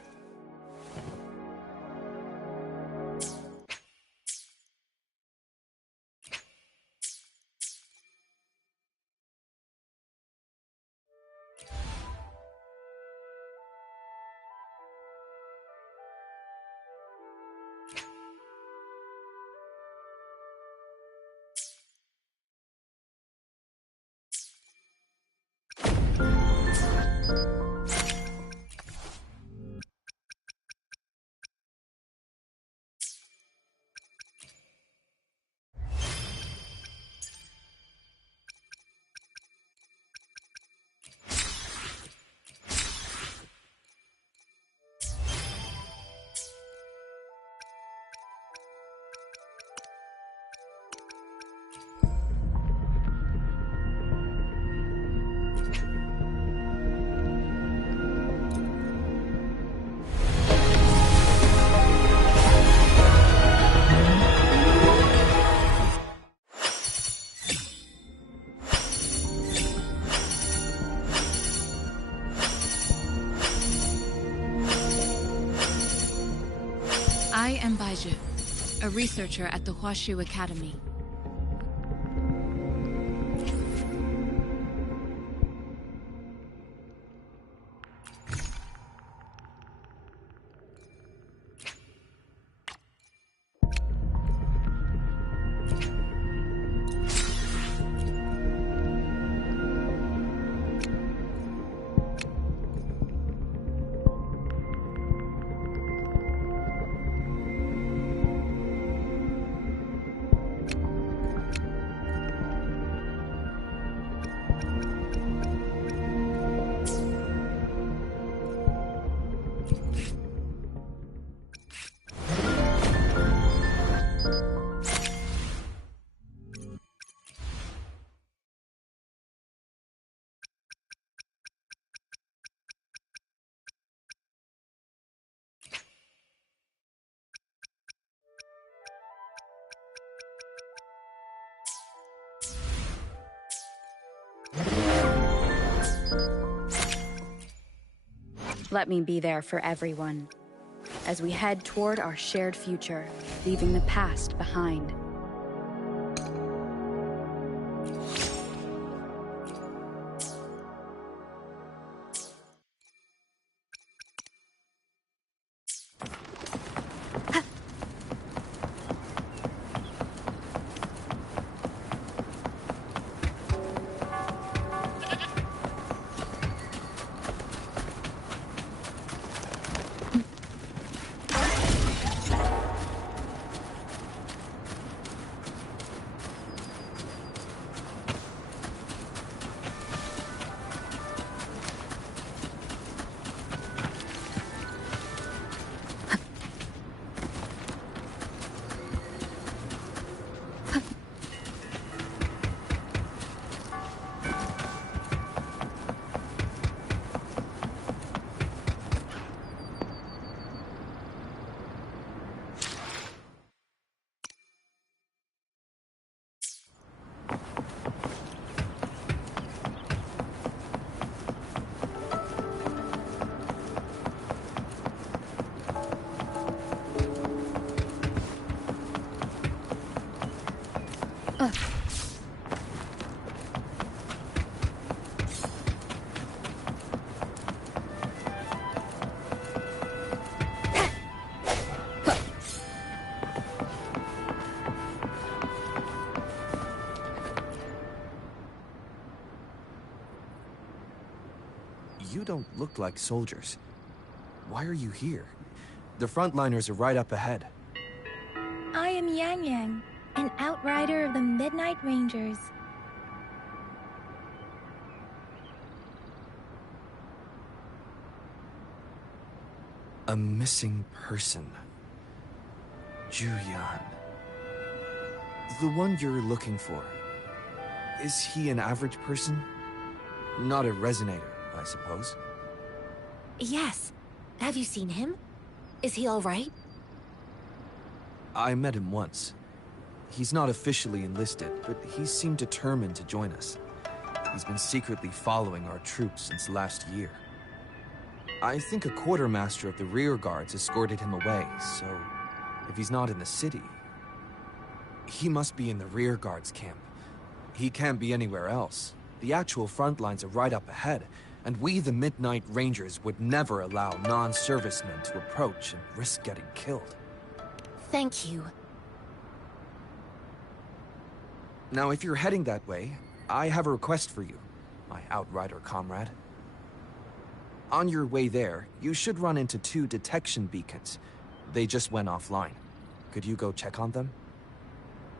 I am Baiju, a researcher at the Huashu Academy. Let me be there for everyone, as we head toward our shared future, leaving the past behind. don't look like soldiers. Why are you here? The frontliners are right up ahead. I am Yang Yang, an outrider of the Midnight Rangers. A missing person. Juyan. The one you're looking for. Is he an average person? Not a resonator, I suppose. Yes. Have you seen him? Is he all right? I met him once. He's not officially enlisted, but he seemed determined to join us. He's been secretly following our troops since last year. I think a quartermaster of the rear guards escorted him away, so if he's not in the city, he must be in the rear guards camp. He can't be anywhere else. The actual front lines are right up ahead, and we, the Midnight Rangers, would never allow non-servicemen to approach and risk getting killed. Thank you. Now, if you're heading that way, I have a request for you, my outrider comrade. On your way there, you should run into 2 detection beacons. They just went offline. Could you go check on them?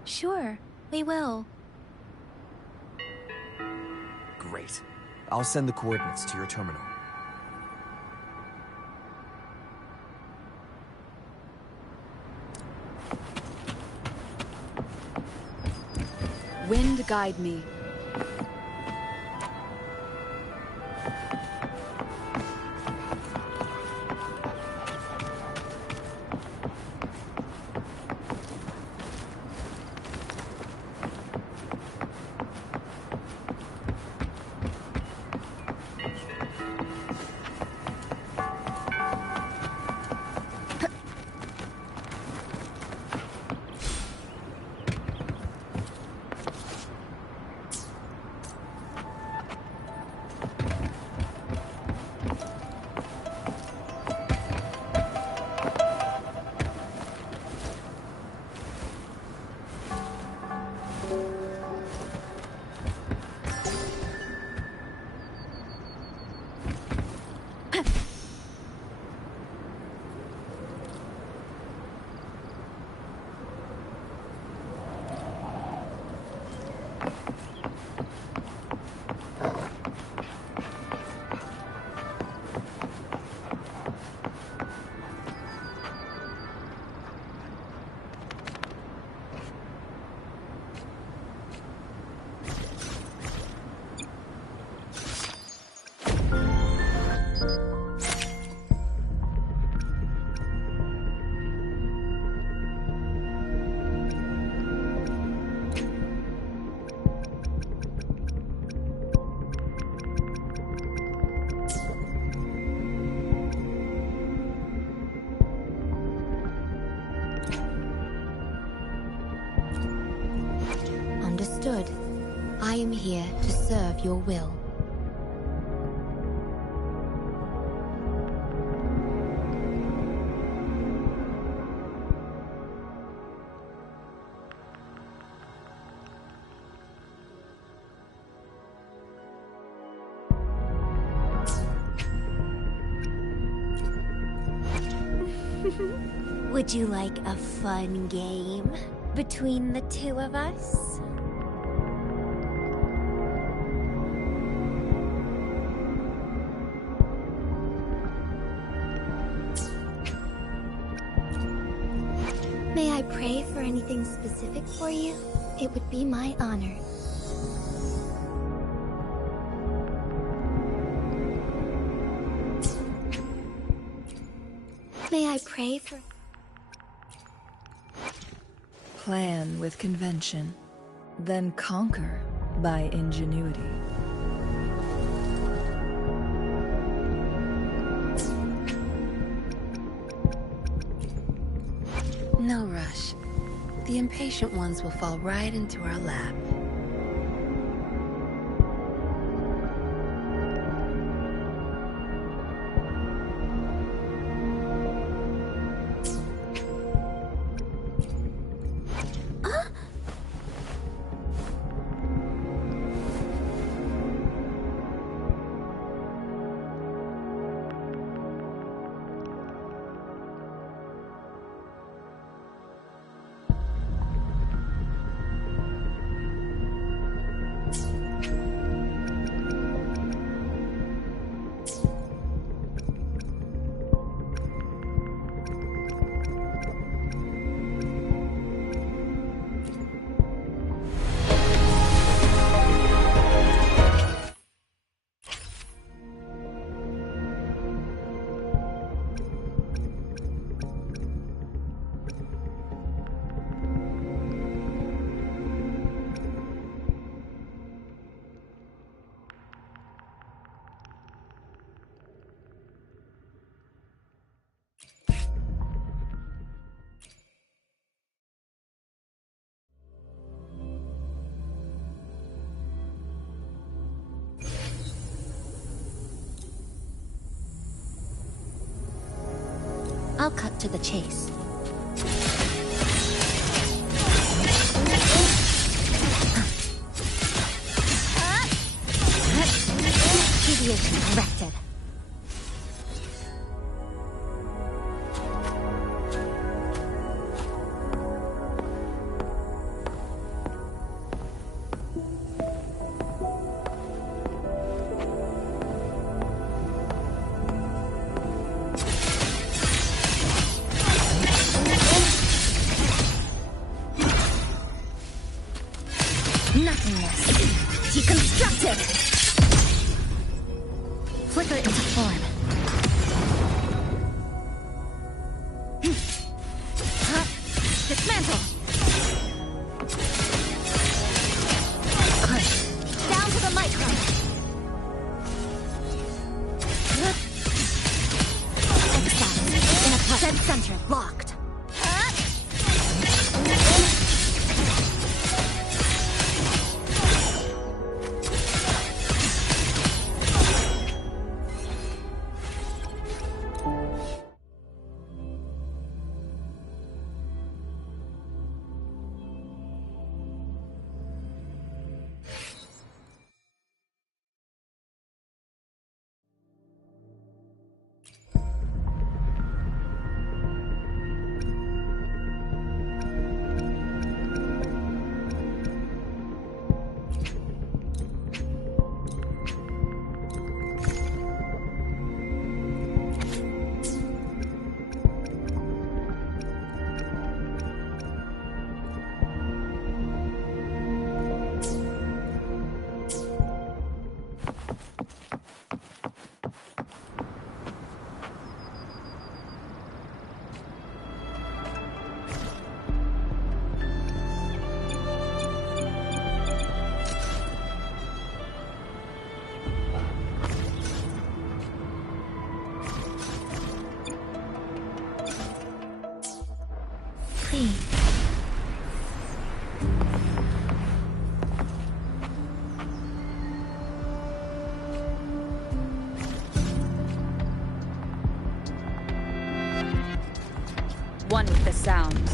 Sure, we will. Great. I'll send the coordinates to your terminal. Wind guide me. Understood. I am here to serve your will. Would you like a fun game between the 2 of us? May I pray for anything specific for you? It would be my honor. May I pray for... Plan with convention, then conquer by ingenuity. No rush. The impatient ones will fall right into our lap. I'll cut to the chase. Deviation corrected. Nothingness. Deconstructed! Flicker into form. Dismantle! Down to the micron! Exile. In a part. Dead center. Locked. One with the sounds.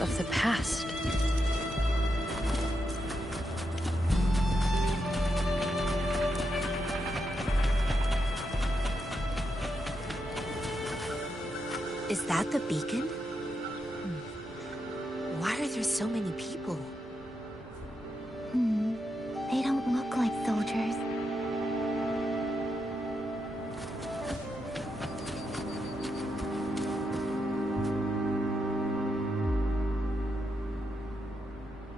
Of the past. Is that the beacon? Why are there so many people? They don't look like soldiers.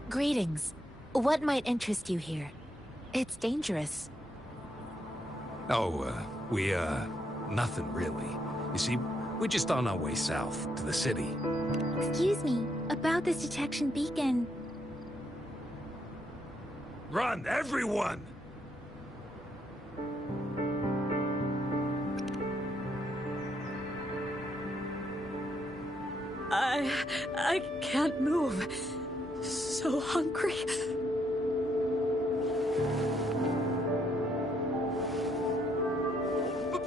Greetings. What might interest you here? It's dangerous. Oh, nothing really. You see, we're just on our way south to the city. Excuse me, about this detection beacon. Run, everyone! I can't move. So hungry.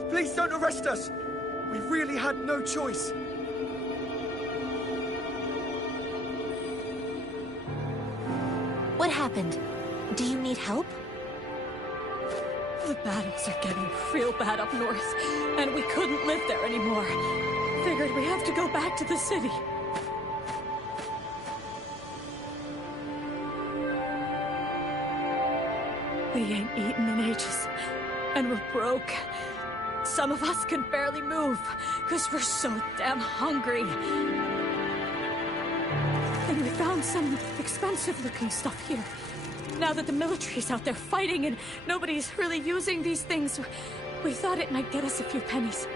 Please don't arrest us! We really had no choice. What happened? Do you need help? The battles are getting real bad up north, and we couldn't live there anymore. Figured we have to go back to the city. We ain't eaten in ages, and we're broke. Some of us can barely move, because we're so damn hungry. And we found some expensive-looking stuff here. Now that the military's out there fighting and nobody's really using these things, we thought it might get us a few pennies.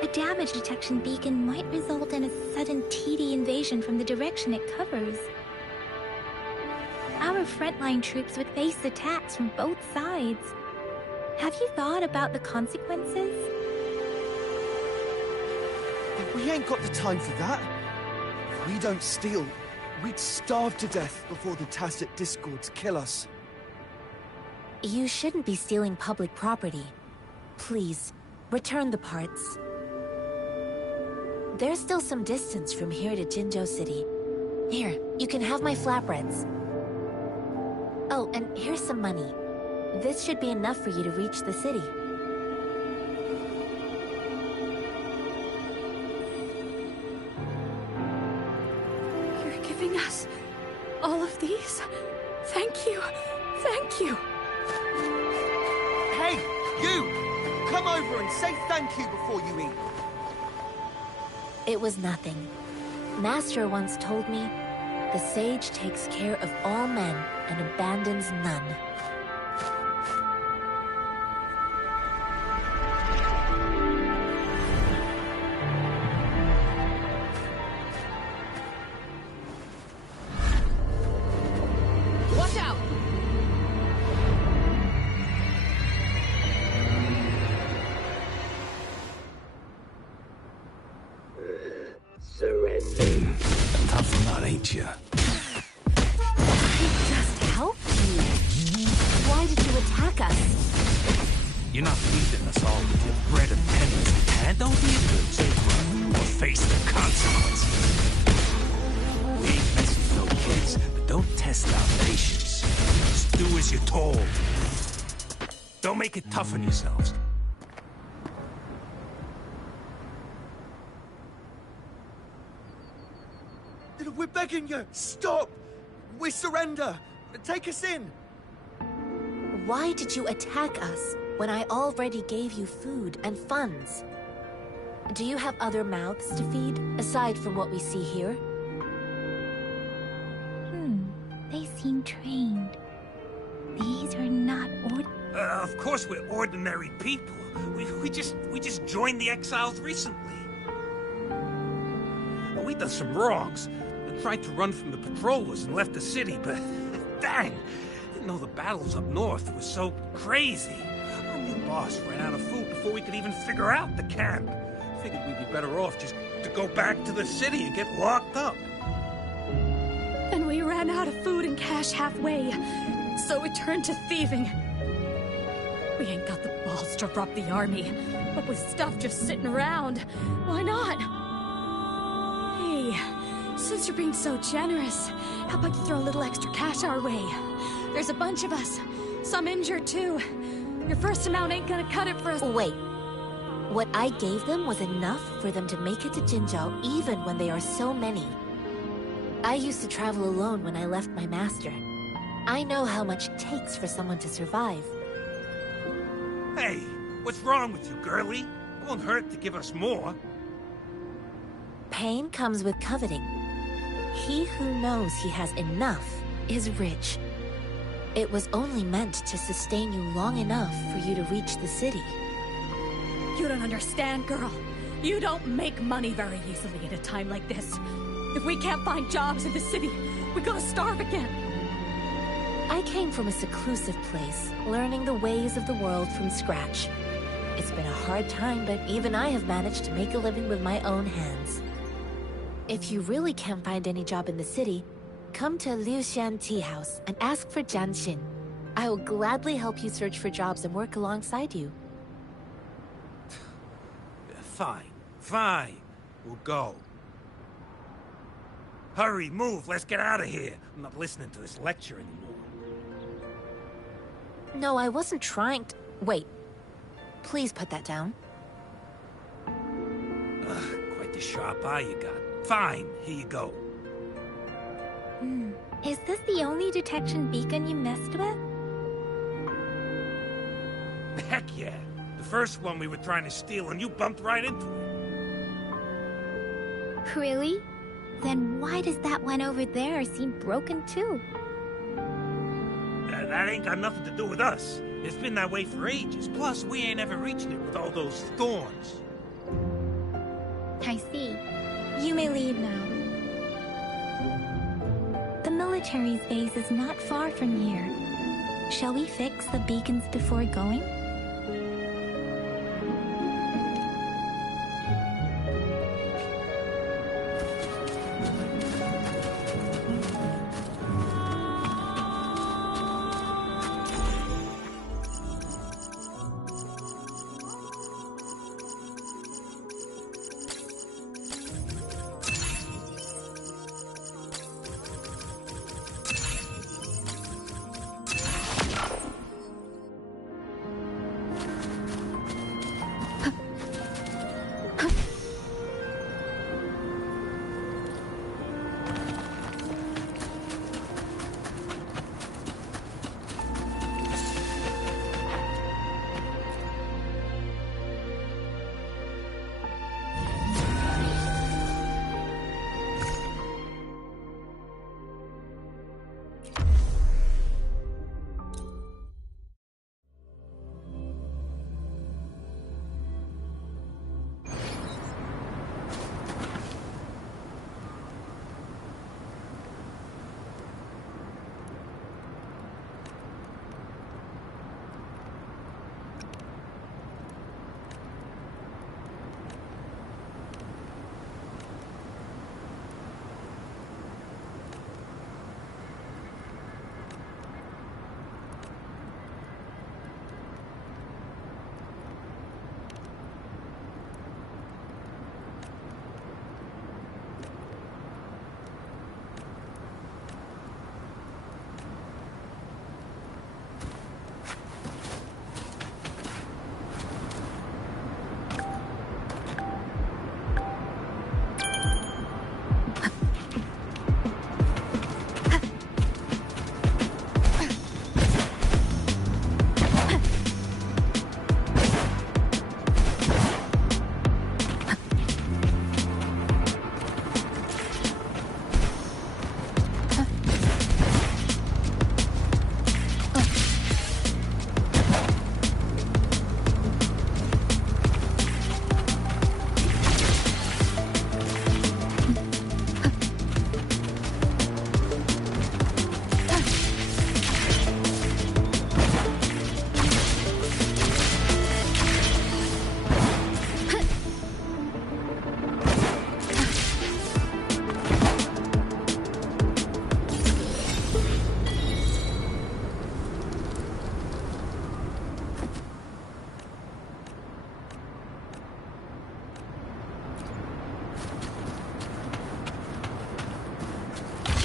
A damage detection beacon might result in a sudden TD invasion from the direction it covers. Our frontline troops would face attacks from both sides. Have you thought about the consequences? We ain't got the time for that. If we don't steal, we'd starve to death before the tacit discords kill us. You shouldn't be stealing public property. Please, return the parts. There's still some distance from here to Jinzhou City. Here, you can have my flatbreads. Oh, and here's some money. This should be enough for you to reach the city. You're giving us all of these? Thank you. Thank you. Hey, you! Come over and say thank you before you eat. It was nothing. Master once told me, the sage takes care of all men and abandons none. Watch out! Surrender. Tough nut, ain't ya? Why did you attack us? You're not feeding us all with your bread and pennies, and don't be a good sailor, or face the consequences. We ain't messing no kids, but don't test our patience. Just do as you're told. Don't make it tough on yourselves. We're begging you, stop! We surrender! Take us in! Why did you attack us when I already gave you food and funds? Do you have other mouths to feed, aside from what we see here? They seem trained. These are not Of course we're ordinary people. We just joined the exiles recently. We done some wrongs. We tried to run from the patrollers and left the city, but dang! Didn't know the battles up north were so crazy. Our new boss ran out of food before we could even figure out the camp. Figured we'd be better off just to go back to the city and get locked up. Then we ran out of food and cash halfway, so we turned to thieving. We ain't got the balls to rob the army, but with stuff just sitting around, why not? Hey, since you're being so generous, how about you throw a little extra cash our way? There's a bunch of us, some injured too. Your first amount ain't gonna cut it for us. Wait. What I gave them was enough for them to make it to Jinzhou, even when they are so many. I used to travel alone when I left my master. I know how much it takes for someone to survive. Hey, what's wrong with you, girlie? It won't hurt to give us more. Pain comes with coveting. He who knows he has enough is rich. It was only meant to sustain you long enough for you to reach the city. You don't understand, girl. You don't make money very easily at a time like this. If we can't find jobs in the city, we're gonna starve again. I came from a seclusive place, learning the ways of the world from scratch. It's been a hard time, but even I have managed to make a living with my own hands. If you really can't find any job in the city, come to Liu Xian Tea House and ask for Jian Xin. I will gladly help you search for jobs and work alongside you. Fine, fine. We'll go. Hurry, move, let's get out of here. I'm not listening to this lecture anymore. No, I wasn't trying to... Wait. Please put that down. Quite the sharp eye you got. Fine, here you go. Is this the only detection beacon you messed with? Heck yeah. The first one we were trying to steal and you bumped right into it. Really? Then why does that one over there seem broken too? That ain't got nothing to do with us. It's been that way for ages. Plus, we ain't ever reached it with all those thorns. I see. You may leave now. The military's base is not far from here. Shall we fix the beacons before going?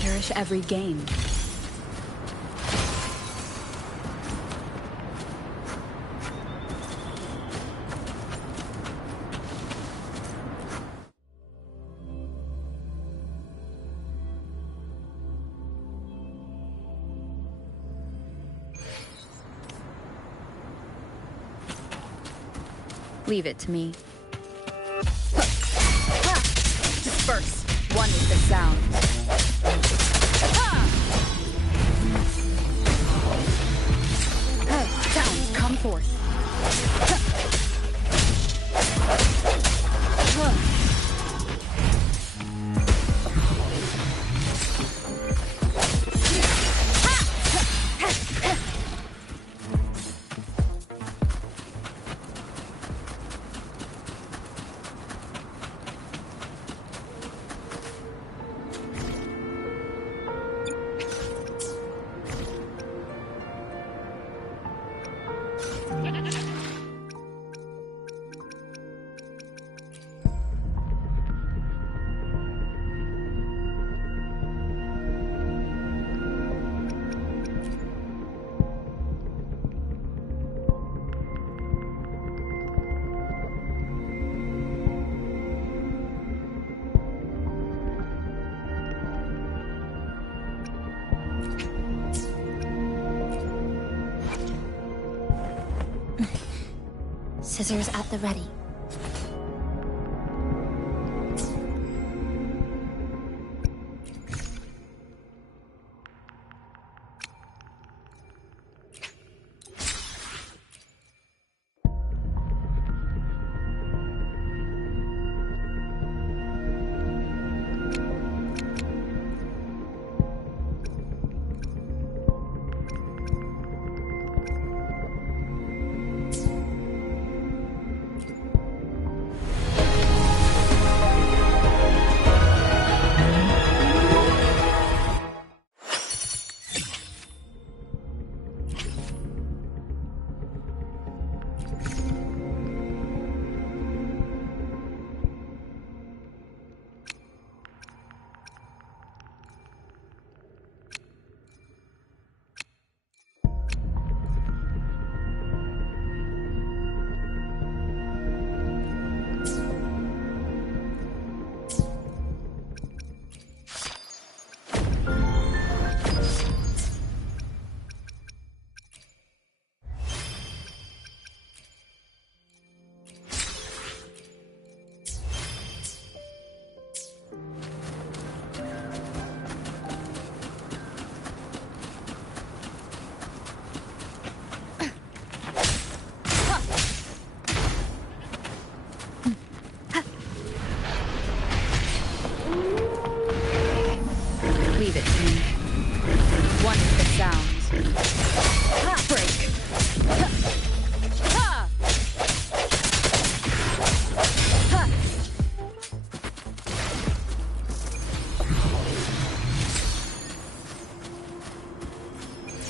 Cherish every gain. Leave it to me. Disperse. One with the sound. Sounds come forth. Scissors at the ready.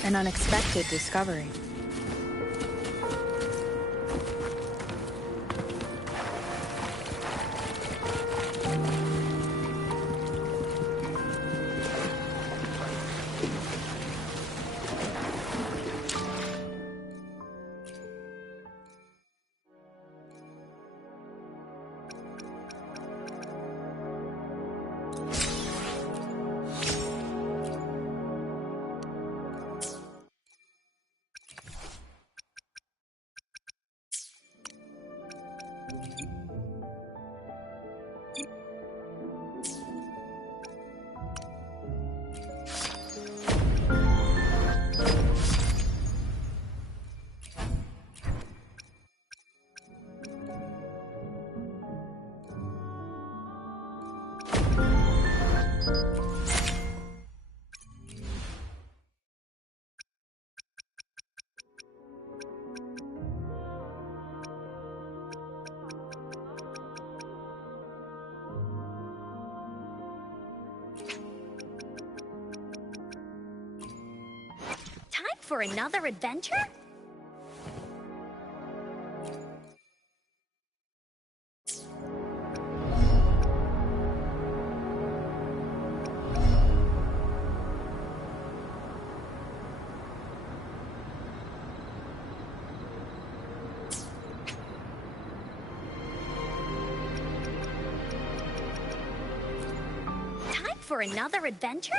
An unexpected discovery. For another adventure? Time for another adventure?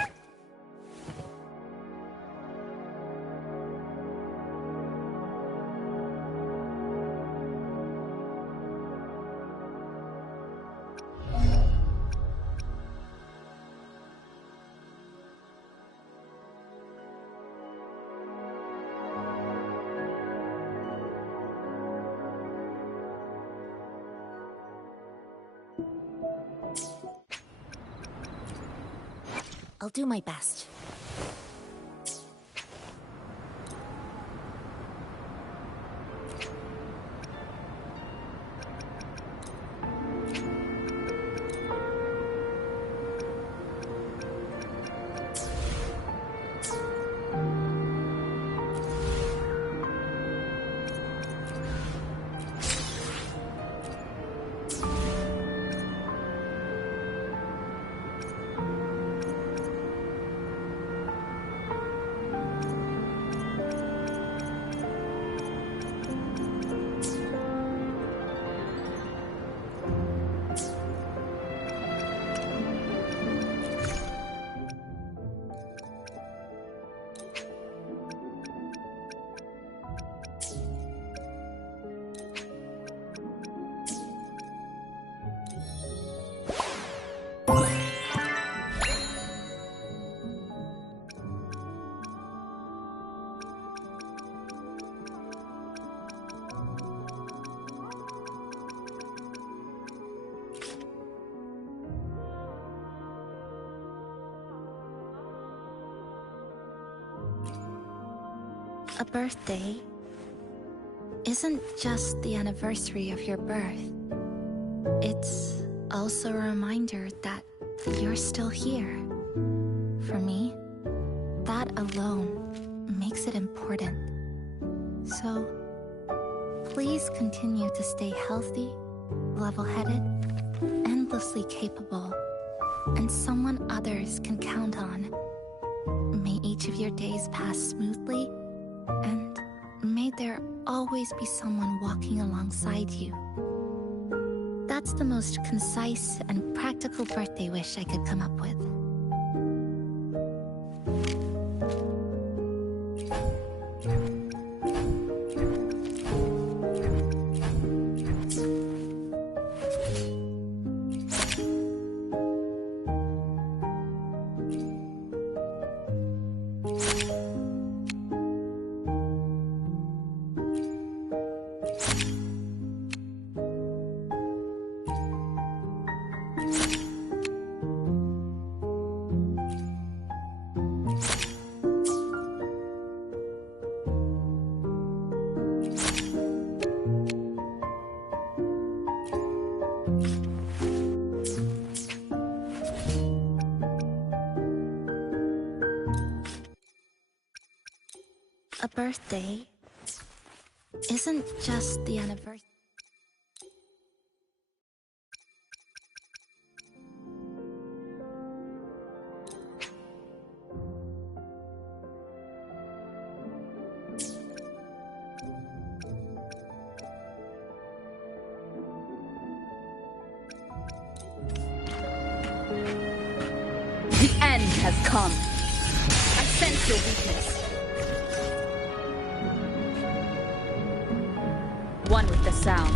I'll do my best. A birthday isn't just the anniversary of your birth. It's also a reminder that you're still here. For me, that alone makes it important. So, please continue to stay healthy, level-headed, endlessly capable, and someone others can count on. May each of your days pass smoothly, and may there always be someone walking alongside you. That's the most concise and practical birthday wish I could come up with. A birthday isn't just the anniversary. The end has come. I sense your weakness. One with the sounds.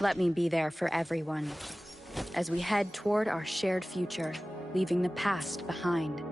Let me be there for everyone, as we head toward our shared future, leaving the past behind.